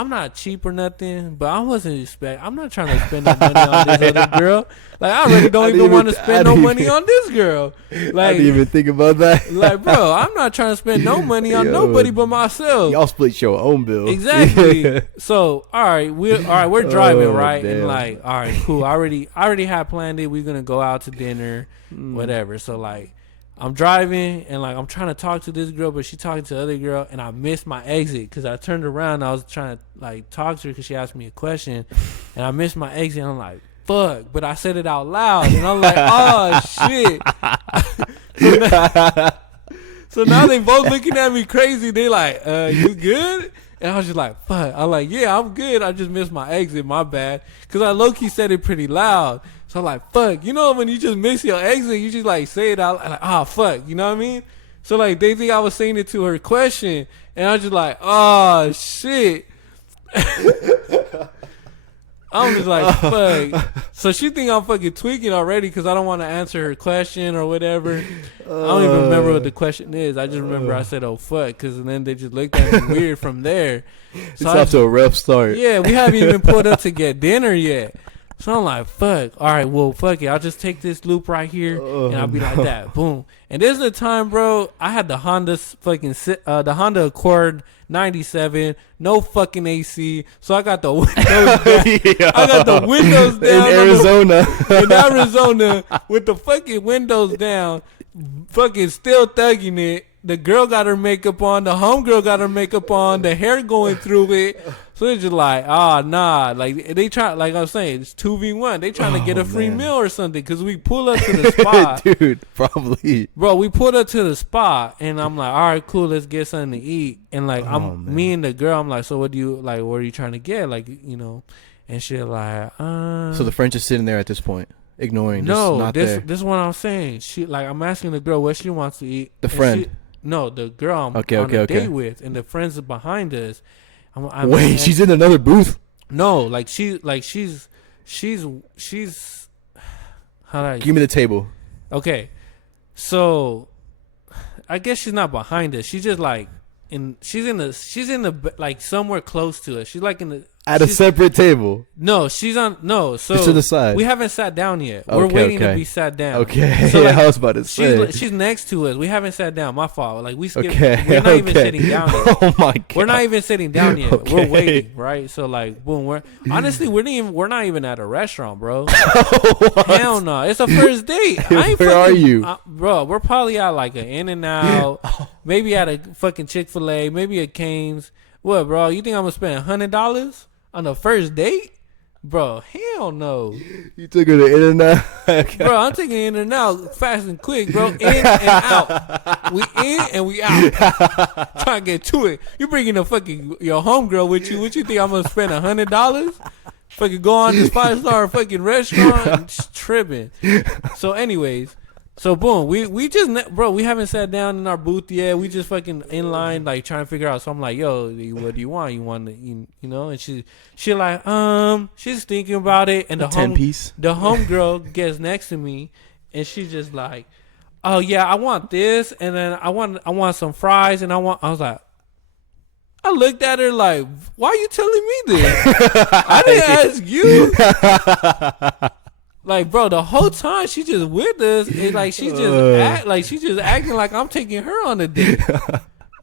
not cheap or nothing, but I'm not trying to spend no money on this other girl. Like, I really don't even want to spend no money on this girl. Like, I didn't even think about that. Like, bro, I'm not trying to spend no money on nobody but myself. Y'all split your own bill. Exactly. So, we're driving, right? Damn. And like, all right, cool. I already had planned it. We're gonna go out to dinner, whatever. So like, I'm driving and like I'm trying to talk to this girl, but she talking to the other girl, and I missed my exit because I turned around. And I was trying to like talk to her because she asked me a question, and I missed my exit. And I'm like, fuck, but I said it out loud, and I'm like, oh shit. So now they both looking at me crazy. They like, you good? And I was just like, fuck. I'm like, yeah, I'm good. I just missed my exit. My bad. Because I low-key said it pretty loud. So I'm like, fuck. When you just miss your exit, you just like say it out. Like, oh, fuck. You know what I mean? So like they think I was saying it to her question. And I was just like, oh, shit. I'm just like, fuck. So she think I'm fucking tweaking already because I don't want to answer her question or whatever. I don't even remember what the question is. I just remember I said, oh, fuck, because then they just looked at me weird from there. So it's off to a rough start. Yeah, we haven't even pulled up to get dinner yet. So I'm like, fuck. All right, well, fuck it. I'll just take this loop right here, and I'll be like that. Boom. And this is the time, bro. I had the Honda Accord 97, no fucking AC. So I got the windows down. Yeah. I got the windows down in Arizona. In Arizona, with the fucking windows down, fucking still thugging it. The girl got her makeup on. The homegirl got her makeup on. The hair going through it. So it's just like, nah. Like, they try, like I was saying, it's 2v1. They trying to get a free meal or something because we pull up to the spot. Dude, probably. Bro, we pulled up to the spot and I'm like, all right, cool, let's get something to eat. And like, me and the girl, I'm like, so what are you trying to get? Like, and she like, So the French is sitting there at this point, ignoring. No, this is what I'm saying. She, like, I'm asking the girl what she wants to eat. The friend. No, the girl I'm on a date with, and the friends are behind us. Wait, she's in another booth? No, like she's how do I give me the table? Okay, so I guess she's not behind us. She's just like she's in the like somewhere close to us. She's like at a separate table. No, she's on so to the side. We haven't sat down yet. We're waiting to be sat down. Okay, so like, I was about to say she's next to us. We haven't sat down. My fault. Like we skipped. Okay, we're not even sitting down yet. Oh my god, we're not even sitting down yet. Okay. We're waiting, right? So like, boom. We're not even at a restaurant, bro. Hell no, it's a first date. Where are you, bro? We're probably at like an In-N-Out, maybe at a fucking Chick-fil-A, maybe a Cane's. What, bro? You think I'm gonna spend $100 on the first date? Bro, hell no. You took her to In-N-Out? Bro, I'm taking in and out fast and quick, bro. In and out. We in and we out. Trying to get to it. You bringing your homegirl with you. What you think I'm going to spend $100? Fucking go on this 5-star fucking restaurant? Just tripping. So anyways. So boom, we just bro, we haven't sat down in our booth yet. We just fucking in line, like trying to figure out. So I'm like, yo, what do you want? You want to, you know? And she like, she's thinking about it. And the 10-piece. The homegirl gets next to me, and she's just like, oh yeah, I want this, and then I want some fries, and I was like. I looked at her like, why are you telling me this? I didn't ask you. Like, bro, the whole time she just with us, it's like she's just acting like I'm taking her on a date.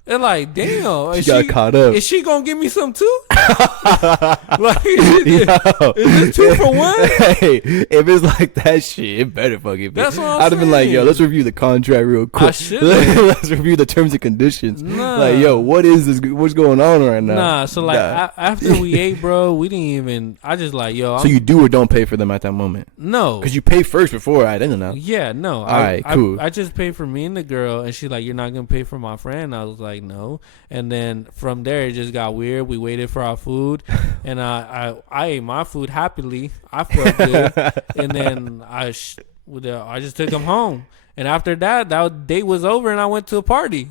And like, damn, she got caught up. Is she gonna give me some too? Like, is this 2 for 1? Hey, if it's like that shit, it better fucking be. That's what I'd have been like, yo, let's review the contract real quick. I should. Let's review the terms and conditions. Nah. Like, yo, what is this? What's going on right now? Nah, so like after we ate, bro, we didn't even. I just like, yo. So you do or don't pay for them at that moment? No, because you pay first before I didn't know. Yeah, no. All right, cool. I just paid for me and the girl, and she's like, you're not gonna pay for my friend. I was like, no. And then from there it just got weird. We waited for our food, and I ate my food happily. I felt good, and then I just took him home. And after that date was over, and I went to a party.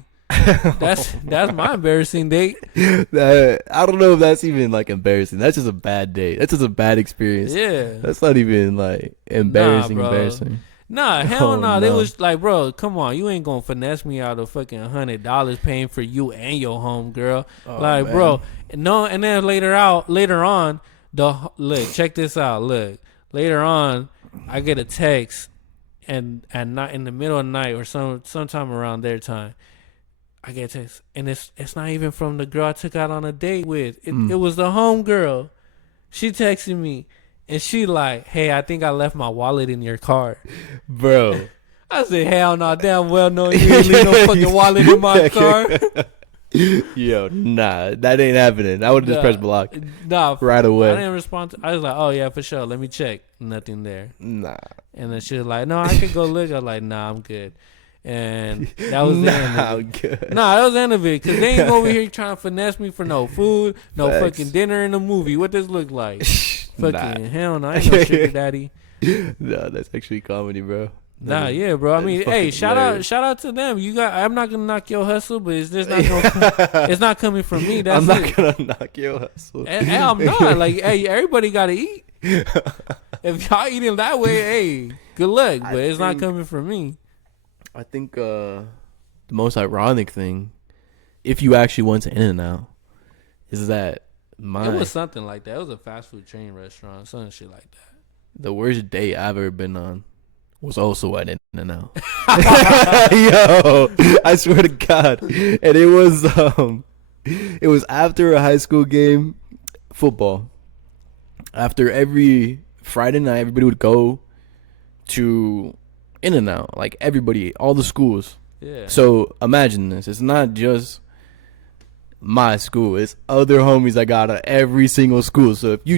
That's my embarrassing date. I don't know if that's even like embarrassing. That's just a bad date. That's just a bad experience. Yeah, that's not even like embarrassing. Embarrassing. Nah, hell no. They was like, bro, come on, you ain't gonna finesse me out of fucking $100 paying for you and your home girl. Like, man. Bro, no. And then later on, look, check this out. Look, later on, I get a text, and not in the middle of the night or sometime around their time, I get a text, and it's not even from the girl I took out on a date with. It was the home girl. She texted me. And she like, hey, I think I left my wallet in your car. Bro. I said, hell no, damn well no, you ain't leave no fucking wallet in my car. Yo, nah, that ain't happening. I would have just pressed block. Nah. Right away. I didn't respond. I was like, oh yeah, for sure. Let me check. Nothing there. Nah. And then she was like, no, I could go look. I was like, nah, I'm good. And that was the end of it. Good. Nah, that was the end of it. Because they ain't over here trying to finesse me for no food, no fucking dinner in the movie. What does look like? Fucking hell no, I ain't no sugar daddy. No, that's actually comedy, bro. Nah, yeah, bro. I mean, hey, shout out to them. I'm not gonna knock your hustle, but it's just not gonna, it's not coming from me. That's I'm not gonna knock your hustle. And I'm not like, hey, everybody gotta eat. If y'all eating that way, hey, good luck, but it's not coming from me. I think the most ironic thing, if you actually went to In-N-Out, is that it was something like that. It was a fast food chain restaurant, some shit like that. The worst date I've ever been on was also at In-N-Out. Yo, I swear to God. And it was after a high school game, football. After every Friday night, everybody would go to In-N-Out. Like everybody, all the schools. Yeah. So imagine this. It's not just my school. It's other homies I got at every single school. So if you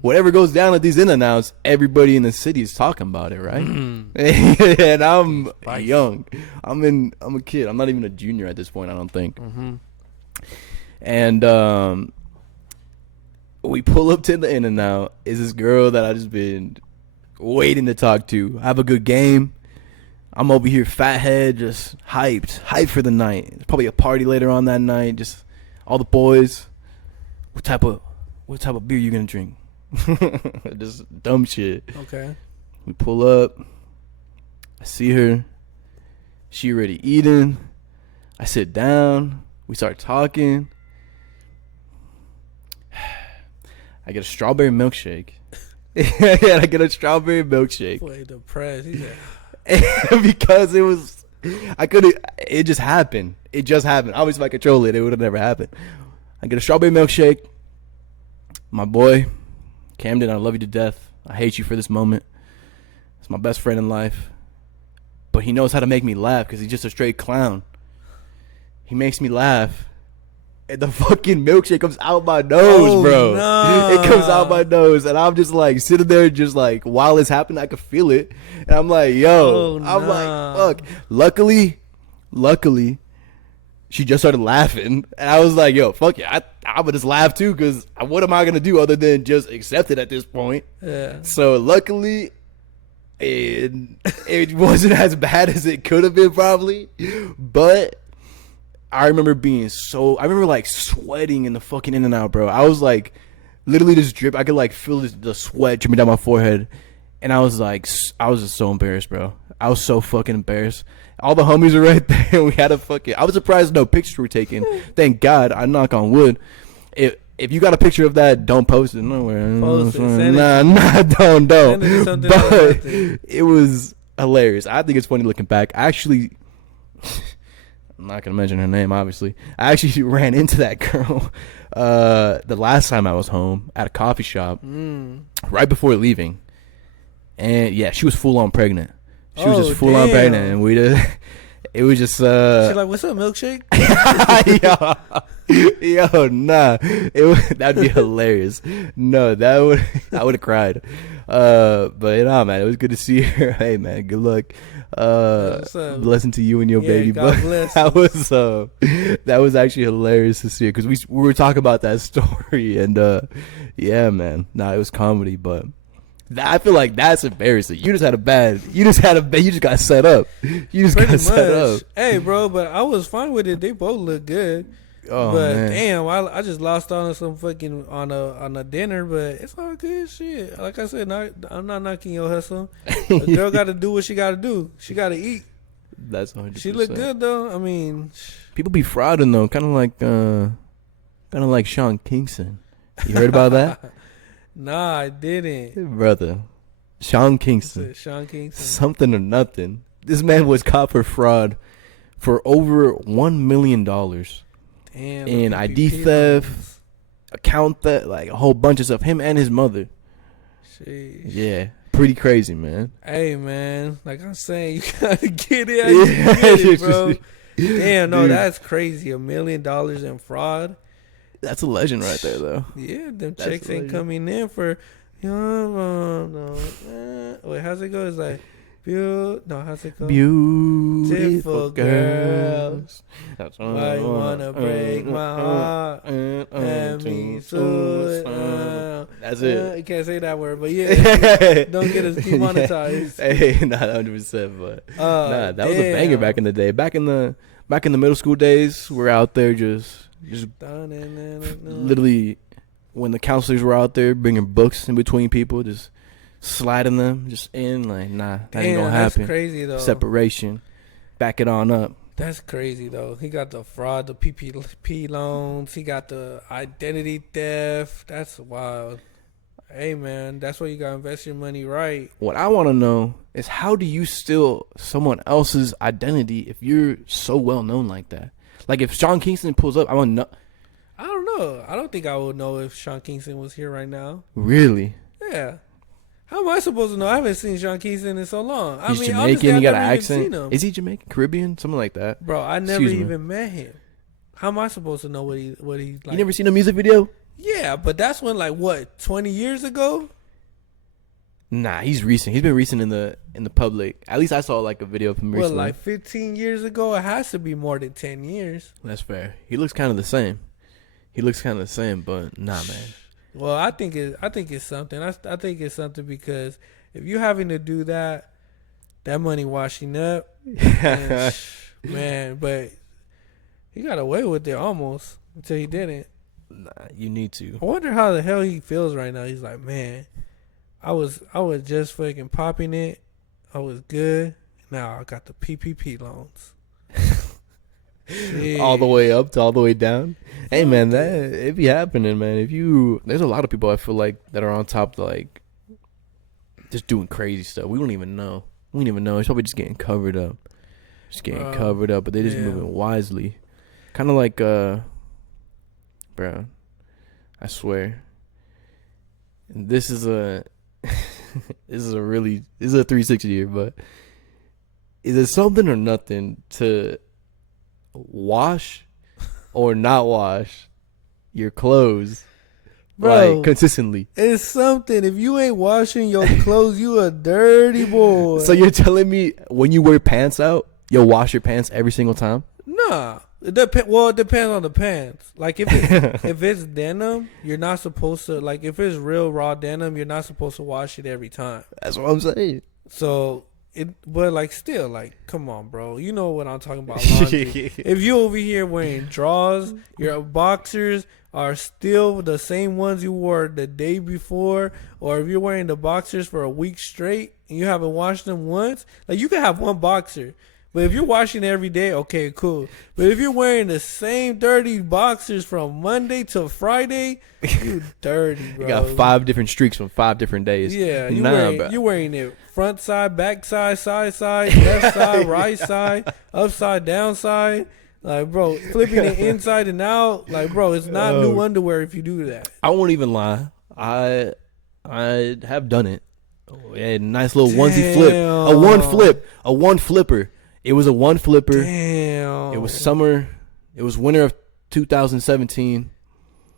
whatever goes down at these In-N-Outs, everybody in the city is talking about it, right? And I'm young. I'm a kid. I'm not even a junior at this point, I don't think. And we pull up to the In-N-Out. Is this girl that I just been waiting to talk to. Have a good game. I'm over here fathead, just hyped for the night. There's probably a party later on that night. Just all the boys. What type of beer you gonna drink? Just dumb shit. Okay. We pull up. I see her. She already eating. I sit down. We start talking. I get a strawberry milkshake. Yeah, I get a strawberry milkshake. Boy, depressed. He said. Because it just happened. Obviously, if I control it, it would have never happened. I get a strawberry milkshake. My boy, Camden, I love you to death. I hate you for this moment. It's my best friend in life. But he knows how to make me laugh because he's just a straight clown. He makes me laugh. and the fucking milkshake comes out my nose, bro. No. It comes out my nose, and I'm just like sitting there, just like while it's happening, I could feel it, and I'm like, yo, I'm like, fuck. Luckily, she just started laughing, and I was like, yo, fuck yeah, I would just laugh too, because what am I gonna do other than just accept it at this point? Yeah. So luckily, it wasn't as bad as it could have been probably, but I remember like sweating in the fucking In-N-Out, bro. I was like literally just drip. I could like feel the sweat dripping down my forehead, and I was just so embarrassed, bro. I was so fucking embarrassed. All the homies were right there. We had I was surprised no pictures were taken. Thank God. I knock on wood. If you got a picture of that, don't post it nowhere. Post it. Don't. Send it to something But else. it was hilarious. I think it's funny looking back. I'm not gonna mention her name, obviously. I actually ran into that girl the last time I was home at a coffee shop, right before leaving, and yeah, she was full on pregnant. She was just full on pregnant, and it was just. She's like, "What's up, milkshake?" yo, nah, that'd be hilarious. No, I would have cried. But nah, man, it was good to see her. Hey, man, good luck. Blessing to you and your baby. God But bless. that was actually hilarious to see her, because we were talking about that story, and yeah, man, nah, it was comedy, but. I feel like that's embarrassing. You just got set up. Hey, bro, but I was fine with it. They both look good. Oh, but man. damn, I just lost on some fucking on a dinner, but it's all good shit. Like I said, I'm not knocking your hustle. A girl got to do what she got to do. She got to eat. That's 100%. She look good though. I mean, people be frauding though, kind of like Sean Kingston. You heard about that? Nah, I didn't. Brother, Sean Kingston. Something or nothing. This man was caught for fraud for over $1 million. Damn. In ID theft, account theft, like a whole bunch of stuff. Him and his mother. Sheesh. Yeah, pretty crazy, man. Hey, man. Like I'm saying, you gotta get it. You get it, bro. Damn, no, dude. That's crazy. $1 million in fraud. That's a legend right there, though. Yeah, them checks ain't coming in for, no. Wait, how's it go? It's like, how's it go? Beautiful girls. That's why you wanna break my heart and me so. That's it. You can't say that word, but yeah, don't get us demonetized. Hey, not 100%, but nah, that was a banger back in the day. Back in the middle school days, we're out there just literally when the counselors were out there bringing books in between people, just sliding them just in, like, nah, that ain't gonna happen. That's crazy though. Separation, back it on up. That's crazy though. He got the fraud, the PPP loans. He got the identity theft. That's wild. Hey man, that's why you gotta invest your money right. What I want to know is, how do you steal someone else's identity if you're so well known like that? Like, if Sean Kingston pulls up, I want to know. I don't know. I don't think I would know if Sean Kingston was here right now. Really? Yeah. How am I supposed to know? I haven't seen Sean Kingston in so long. He's Jamaican. He got an accent. Is he Jamaican? Caribbean? Something like that. Bro, I never even met him. How am I supposed to know what he's like? You never seen a music video? Yeah, but that's when, like, what, 20 years ago? Nah, he's recent. He's been recent in the public. At least I saw like a video of him recently. Well, like 15 years ago? It has to be more than 10 years. That's fair. He looks kind of the same. But nah, man. Well, I think it's something. I think it's something because if you're having to do that money washing up, man. But he got away with it almost until he didn't. Nah, you need to. I wonder how the hell he feels right now. He's like, man, I was just fucking popping it. I was good. Now I got the PPP loans. All the way up to all the way down. Hey man, that it be happening, man. There's a lot of people I feel like that are on top, like just doing crazy stuff. We don't even know. It's probably just getting covered up. But they just moving wisely. Kind of like bro, I swear. This is a 360 here, but is it something or nothing to wash or not wash your clothes, Bro, like, consistently. it's something. If you ain't washing your clothes, you a dirty boy. So you're telling me when you wear pants out, you'll wash your pants every single time? Nah. It depends on the pants. Like if it's denim, you're not supposed to, like, if it's real raw denim, you're not supposed to wash it every time. That's what I'm saying. So but like still, like, come on, bro. You know what I'm talking about, laundry. If you over here wearing drawers, your boxers are still the same ones you wore the day before, or if you're wearing the boxers for a week straight and you haven't washed them once, like, you can have one boxer. But if you're washing every day, okay, cool. But if you're wearing the same dirty boxers from Monday to Friday, you dirty, bro. You got 5 different streaks from 5 different days. Yeah, you're wearing it front side, back side, side, left side, right side, upside, down side. Like, bro, flipping it inside and out. Like, bro, it's not new underwear if you do that. I won't even lie. I have done it. Oh, yeah, nice little onesie flip. A one flipper. It was a one flipper. Damn. It was summer. It was winter of 2017.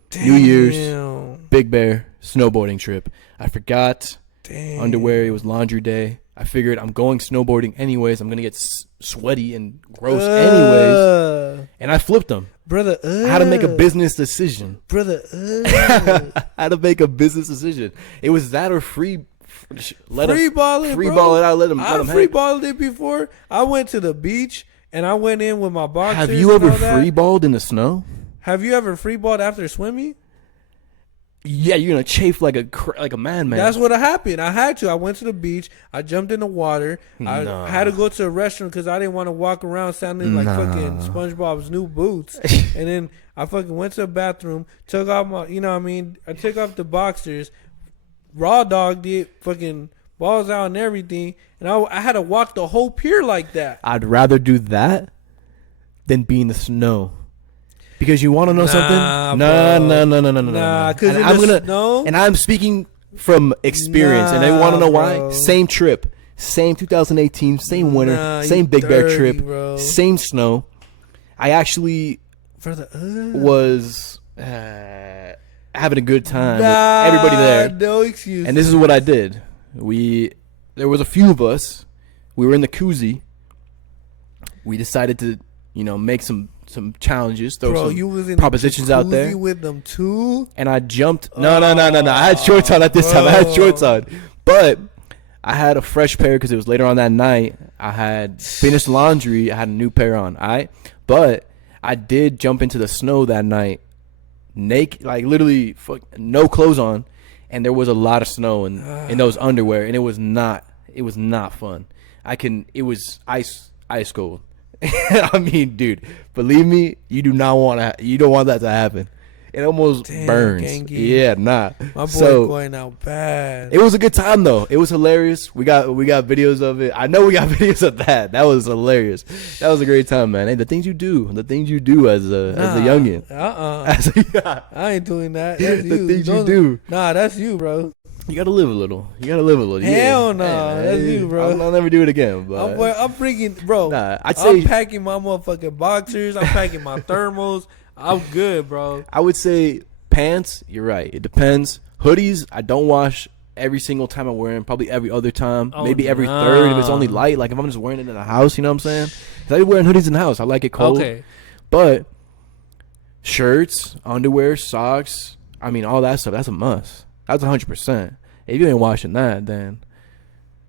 Damn. New Year's. Big Bear snowboarding trip. I forgot underwear. It was laundry day. I figured I'm going snowboarding anyways. I'm going to get sweaty and gross anyways. And I flipped them. Brother, I had to make a business decision. Brother, I had to make a business decision. It was that or free ball it out. Let them. I free balled it before. I went to the beach and I went in with my boxers. Have you ever free balled in the snow? Have you ever free balled after swimming? Yeah, you're gonna chafe like a madman. That's what happened. I had to. I went to the beach. I jumped in the water. I had to go to a restroom because I didn't want to walk around sounding like fucking SpongeBob's new boots. And then I fucking went to the bathroom, took off my, you know what I mean? I took off the boxers, raw dogged it, fucking balls out and everything. And I had to walk the whole pier like that. I'd rather do that than be in the snow. Because you want to know something? No. Because and I'm speaking from experience, and I want to know why. Same trip, same 2018, same winter, same Big Bear trip, same snow. I actually was having a good time with everybody there. No excuse. And this is what I did. There was a few of us. We were in the koozie. We decided to, make some challenges, throw some propositions out there with them too. And I jumped. No. I had shorts on at this time. I had shorts on, but I had a fresh pair because it was later on that night. I had finished laundry. I had a new pair on. All right, but I did jump into the snow that night, naked, like literally, no clothes on, and there was a lot of snow in those underwear, and it was not fun. It was ice cold. I mean, dude, believe me, you don't want that to happen. It almost burns. Gangy. Yeah, nah. My boy going out bad. It was a good time though. It was hilarious. We got videos of it. I know we got videos of that. That was hilarious. That was a great time, man. Hey, the things you do as a youngin. I ain't doing that. That's the things you do. Nah, that's you, bro. You gotta live a little. Hell no, that's you, bro. I'll never do it again. But I'm freaking, bro. Nah, I'm packing my motherfucking boxers. I'm packing my thermals. I'm good, bro. I would say pants. You're right. It depends. Hoodies, I don't wash every single time I wear them. Probably every other time. Maybe every third if it's only light. Like if I'm just wearing it in the house, you know what I'm saying? Because I be wearing hoodies in the house. I like it cold. Okay. But shirts, underwear, socks, I mean, all that stuff, that's a must. That's 100%. If you ain't washing that, then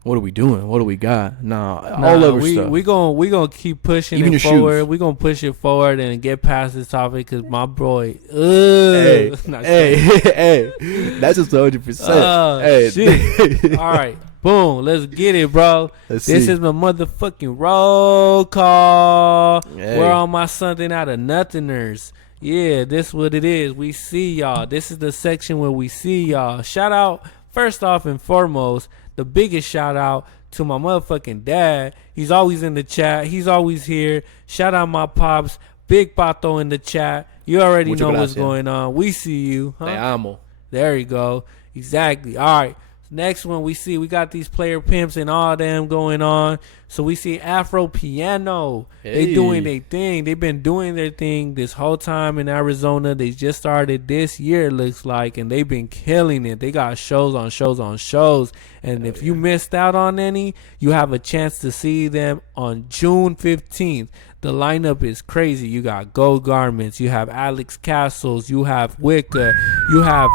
what are we doing? What do we got? All over stuff. We gonna keep pushing Even it your forward. Shoes. We gonna push it forward and get past this topic because my boy. Hey, that's just 100%. Hey, shit. All right, boom. Let's get it, bro. This is my motherfucking roll call. Hey. We're on my something out of nothiners. Yeah, this what it is. We see y'all. This is the section where we see y'all. Shout out, first off and foremost, the biggest shout out to my motherfucking dad. He's always in the chat. He's always here. Shout out my pops. Big Pato in the chat. You already know what's going on. We see you. Huh? Te amo. There you go. Exactly. All right. Next one we got these player pimps and all them going on. So we see Afro Piano. Hey. They doing their thing. They've been doing their thing this whole time in Arizona. They just started this year, it looks like, and they've been killing it. They got shows on shows on shows. And if you missed out on any, you have a chance to see them on June 15th. The lineup is crazy. You got Gold Garments, you have Alex Castles, you have Wicca, you have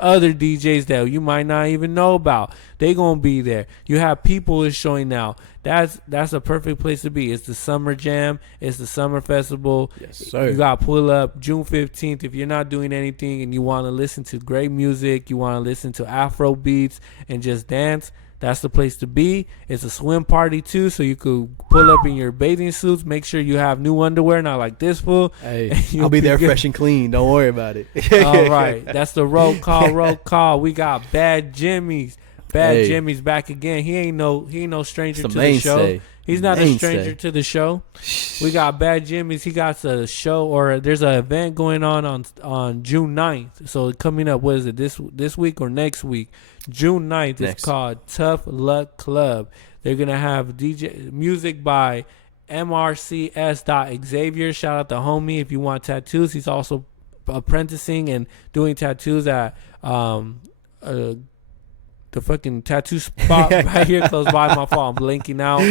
other DJs that you might not even know about. They gonna be there. You have people is showing now. That's a perfect place to be. It's the summer jam. It's the summer festival. Yes, sir. You got to pull up June 15th. If you're not doing anything and you want to listen to great music, you want to listen to Afro beats and just dance, that's the place to be. It's a swim party too, so you could pull up in your bathing suits. Make sure you have new underwear, not like this fool. Hey, I'll be there fresh and clean. Don't worry about it. All right, that's the roll call. Roll call. We got Bad Jimmy's. Bad Jimmy's back again. He ain't no stranger to the show. He's not a stranger to the show. We got Bad Jimmy's. He got a show, or there's an event going on June 9th. So coming up, what is it, this week or next week? June 9th. It's called Tough Luck Club. They're going to have DJ music by MRCS.Xavier. Shout out to homie if you want tattoos. He's also apprenticing and doing tattoos at the fucking tattoo spot right here close by. My fault, I'm blinking out.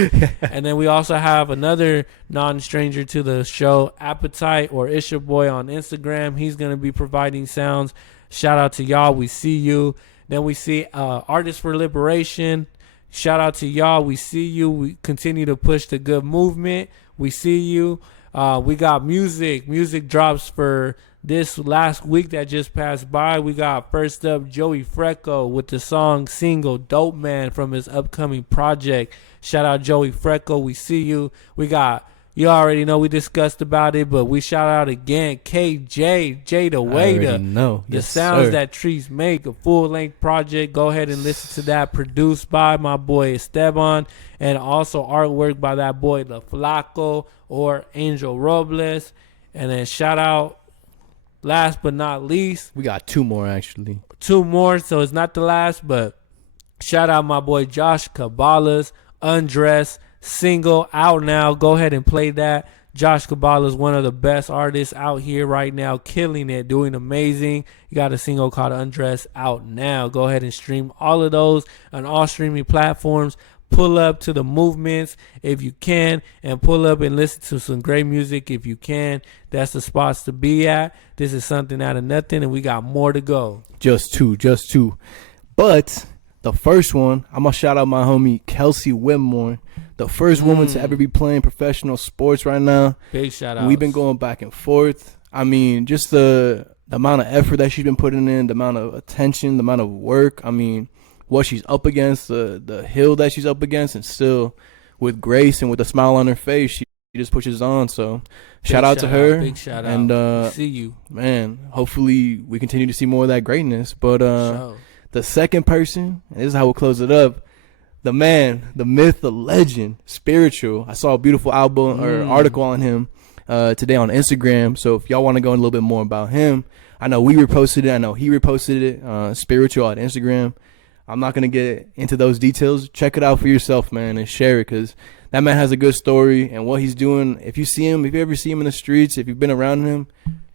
And then we also have another non-stranger to the show, Appetite, or It's Your Boy on Instagram. He's going to be providing sounds. Shout out to y'all. We see you. Then we see Artists for Liberation. Shout out to y'all. We see you. We continue to push the good movement. We see you. We got music. Music drops for this last week that just passed by. We got first up Joey Freco with the song single Dope Man from his upcoming project. Shout out Joey Freco. We see you. We got, you already know we discussed about it, but we shout out again KJ, Jada Waiter. No, the sounds that trees make, a full-length project. Go ahead and listen to that. Produced by my boy Esteban, and also artwork by that boy La Flaco or Angel Robles. And then shout out, last but not least, we got two more actually. Two more, so it's not the last, but shout out my boy Josh Cabala's Undress single out now. Go ahead and play that. Josh Cabala is one of the best artists out here right now, killing it, doing amazing. You got a single called Undress out now. Go ahead and stream all of those on all streaming platforms. Pull up to the movements if you can, and pull up and listen to some great music if you can. That's the spots to be at. This is Something Out of Nothing, and we got more to go. Just two. But the first one, I'm going to shout out my homie Kelsey Whitmore, the first woman to ever be playing professional sports right now. Big shout out. We've been going back and forth. I mean, just the amount of effort that she's been putting in, the amount of attention, the amount of work. I mean, what she's up against, the hill that she's up against, and still with grace and with a smile on her face, she just pushes on. So shout out to her. Big shout out. And see you, man. Hopefully we continue to see more of that greatness. But the second person, and this is how we'll close it up, the man, the myth, the legend, Spiritual. I saw a beautiful album or article on him today on Instagram. So if y'all want to go in a little bit more about him, I know we reposted it. I know he reposted it. Spiritual on Instagram. I'm not going to get into those details. Check it out for yourself, man, and share it, because that man has a good story, and what he's doing, if you see him, if you ever see him in the streets, if you've been around him,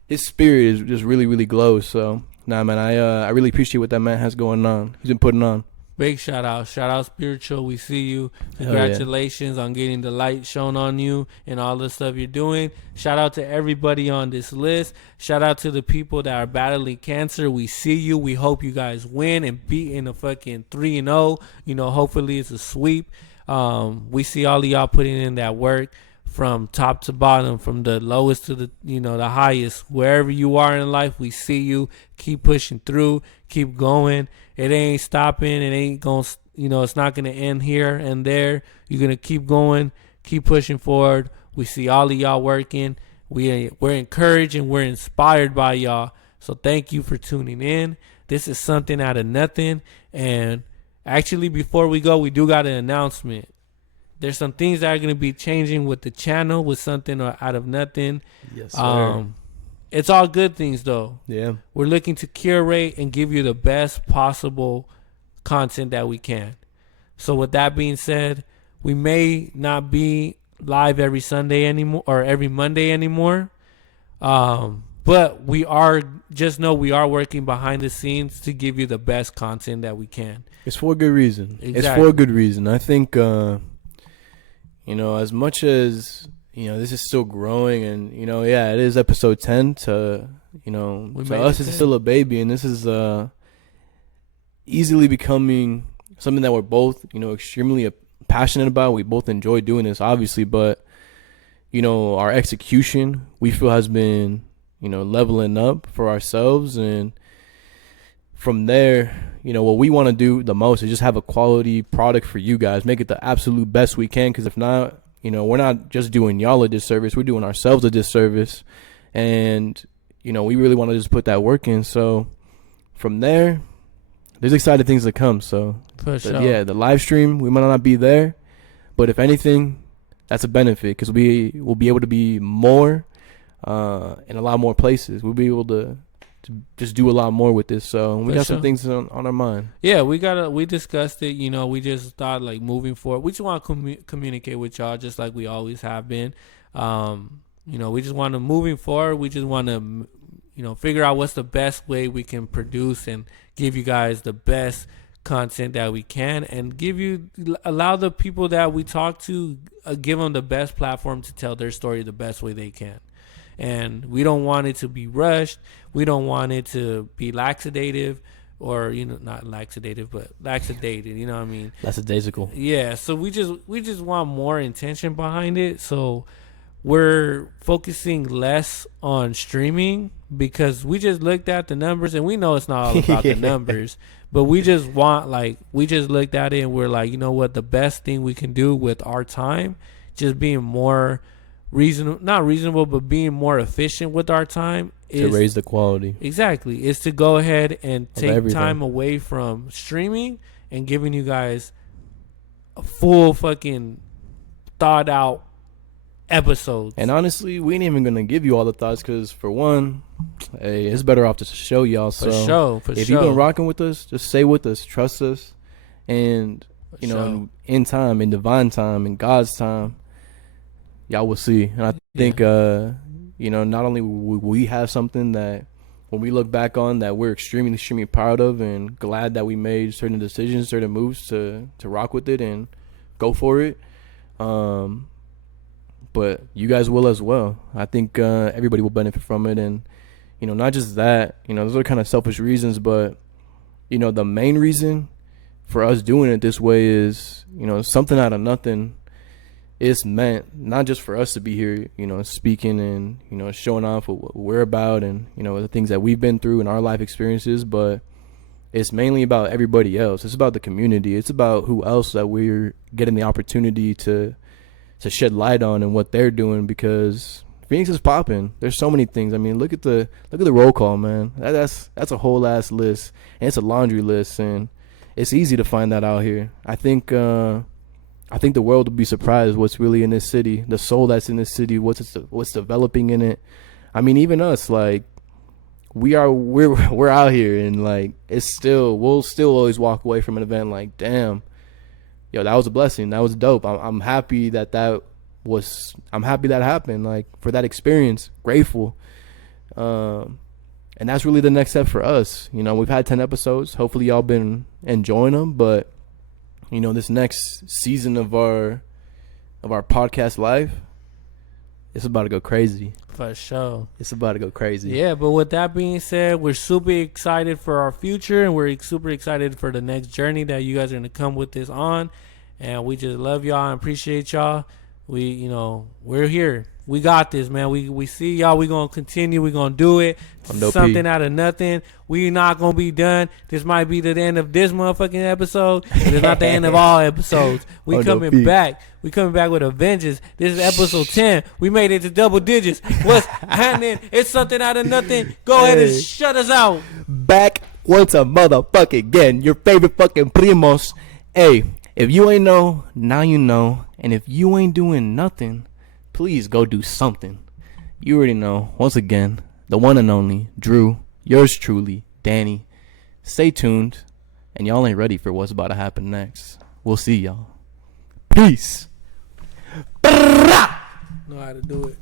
his spirit is just really, really glows. So, nah, man, I really appreciate what that man has going on. He's been putting on. Big shout out. Shout out Spiritual. We see you. Congratulations on getting the light shown on you and all the stuff you're doing. Shout out to everybody on this list. Shout out to the people that are battling cancer. We see you. We hope you guys win and beat in a fucking 3-0. You know, hopefully it's a sweep. We see all of y'all putting in that work from top to bottom, from the lowest to the, you know, the highest. Wherever you are in life, we see you. Keep pushing through. Keep going. It ain't stopping. It ain't going to, you know, it's not going to end here and there. You're going to keep going, keep pushing forward. We see all of y'all working. We're encouraged and we're inspired by y'all. So thank you for tuning in. This is Something Out of Nothing. And actually, before we go, we do got an announcement. There's some things that are going to be changing with the channel, with Something Out of Nothing. Yes, sir. It's all good things, though. Yeah. We're looking to curate and give you the best possible content that we can. So with that being said, we may not be live every Sunday anymore or every Monday anymore. But we are, just know we are working behind the scenes to give you the best content that we can. It's for a good reason. Exactly. It's for a good reason. I think, as much as, this is still growing and, it is episode 10 to, to us, it's still a baby. And this is easily becoming something that we're both, extremely passionate about. We both enjoy doing this, obviously. But, our execution, we feel, has been, leveling up for ourselves. And from there, what we want to do the most is just have a quality product for you guys, make it the absolute best we can. Because if not, we're not just doing y'all a disservice, we're doing ourselves a disservice. And, we really want to just put that work in. So from there, there's exciting things to come. So, the live stream, we might not be there. But if anything, that's a benefit because we will be able to be more in a lot more places. We'll be able to just do a lot more with this. So we got some things on our mind. Yeah, we discussed it. We just thought like moving forward, we just want to communicate with y'all just like we always have been. We just want to moving forward. We just want to, figure out what's the best way we can produce and give you guys the best content that we can and allow the people that we talk to, give them the best platform to tell their story the best way they can. And we don't want it to be rushed. We don't want it to be laxative or, not laxative, but laxated, you know what I mean? Lackadaisical. Yeah. So we just want more intention behind it. So we're focusing less on streaming because we just looked at the numbers and we know it's not all about the numbers, but we just looked at it and we're like, you know what, the best thing we can do with our time, just being more not reasonable, but being more efficient with our time is to raise the quality. Exactly. Is to go ahead and take time away from streaming and giving you guys a full fucking thought out episodes. And honestly, we ain't even gonna give you all the thoughts because for one, hey, it's better off to show y'all. For sure. If you've been rocking with us, just stay with us, trust us, and in time, in divine time, in God's time, y'all will see. And I think not only will we have something that when we look back on that we're extremely proud of and glad that we made certain decisions, certain moves to rock with it and go for it. But you guys will as well. I think everybody will benefit from it. And, not just that, those are kind of selfish reasons. But, the main reason for us doing it this way is, something out of nothing. It's meant not just for us to be here, speaking and, showing off what we're about and, the things that we've been through in our life experiences. But it's mainly about everybody else. It's about the community. It's about who else that we're getting the opportunity to shed light on and what they're doing, because Phoenix is popping. There's so many things. I mean, look at the roll call, man. That's a whole ass list, and it's a laundry list, and it's easy to find that out here. I think the world will be surprised what's really in this city, the soul that's in this city, what's developing in it. I mean, even us, like we're out here, and like we'll still always walk away from an event like, damn. Yo, that was a blessing. That was dope. I'm happy that happened. Like, for that experience, grateful. And that's really the next step for us. We've had 10 episodes. Hopefully y'all been enjoying them. But, this next season of our podcast life, it's about to go crazy. For sure. It's about to go crazy. Yeah, but with that being said, we're super excited for our future, and we're super excited for the next journey that you guys are going to come with this on. And we just love y'all and appreciate y'all. We're here. We got this, man. We see y'all. We're going to continue. We're going to do it. Something out of nothing. We're not going to be done. This might be the end of this motherfucking episode. But it's not the end of all episodes. We coming back. We coming back with a vengeance. This is episode 10. We made it to double digits. What's happening? It's something out of nothing. Go ahead and shut us out. Back once a motherfucker again. Your favorite fucking primos. Hey, if you ain't know, now you know. And if you ain't doing nothing, please go do something. You already know. Once again, the one and only Drew, yours truly, Danny. Stay tuned. And y'all ain't ready for what's about to happen next. We'll see y'all. Peace. Know how to do it.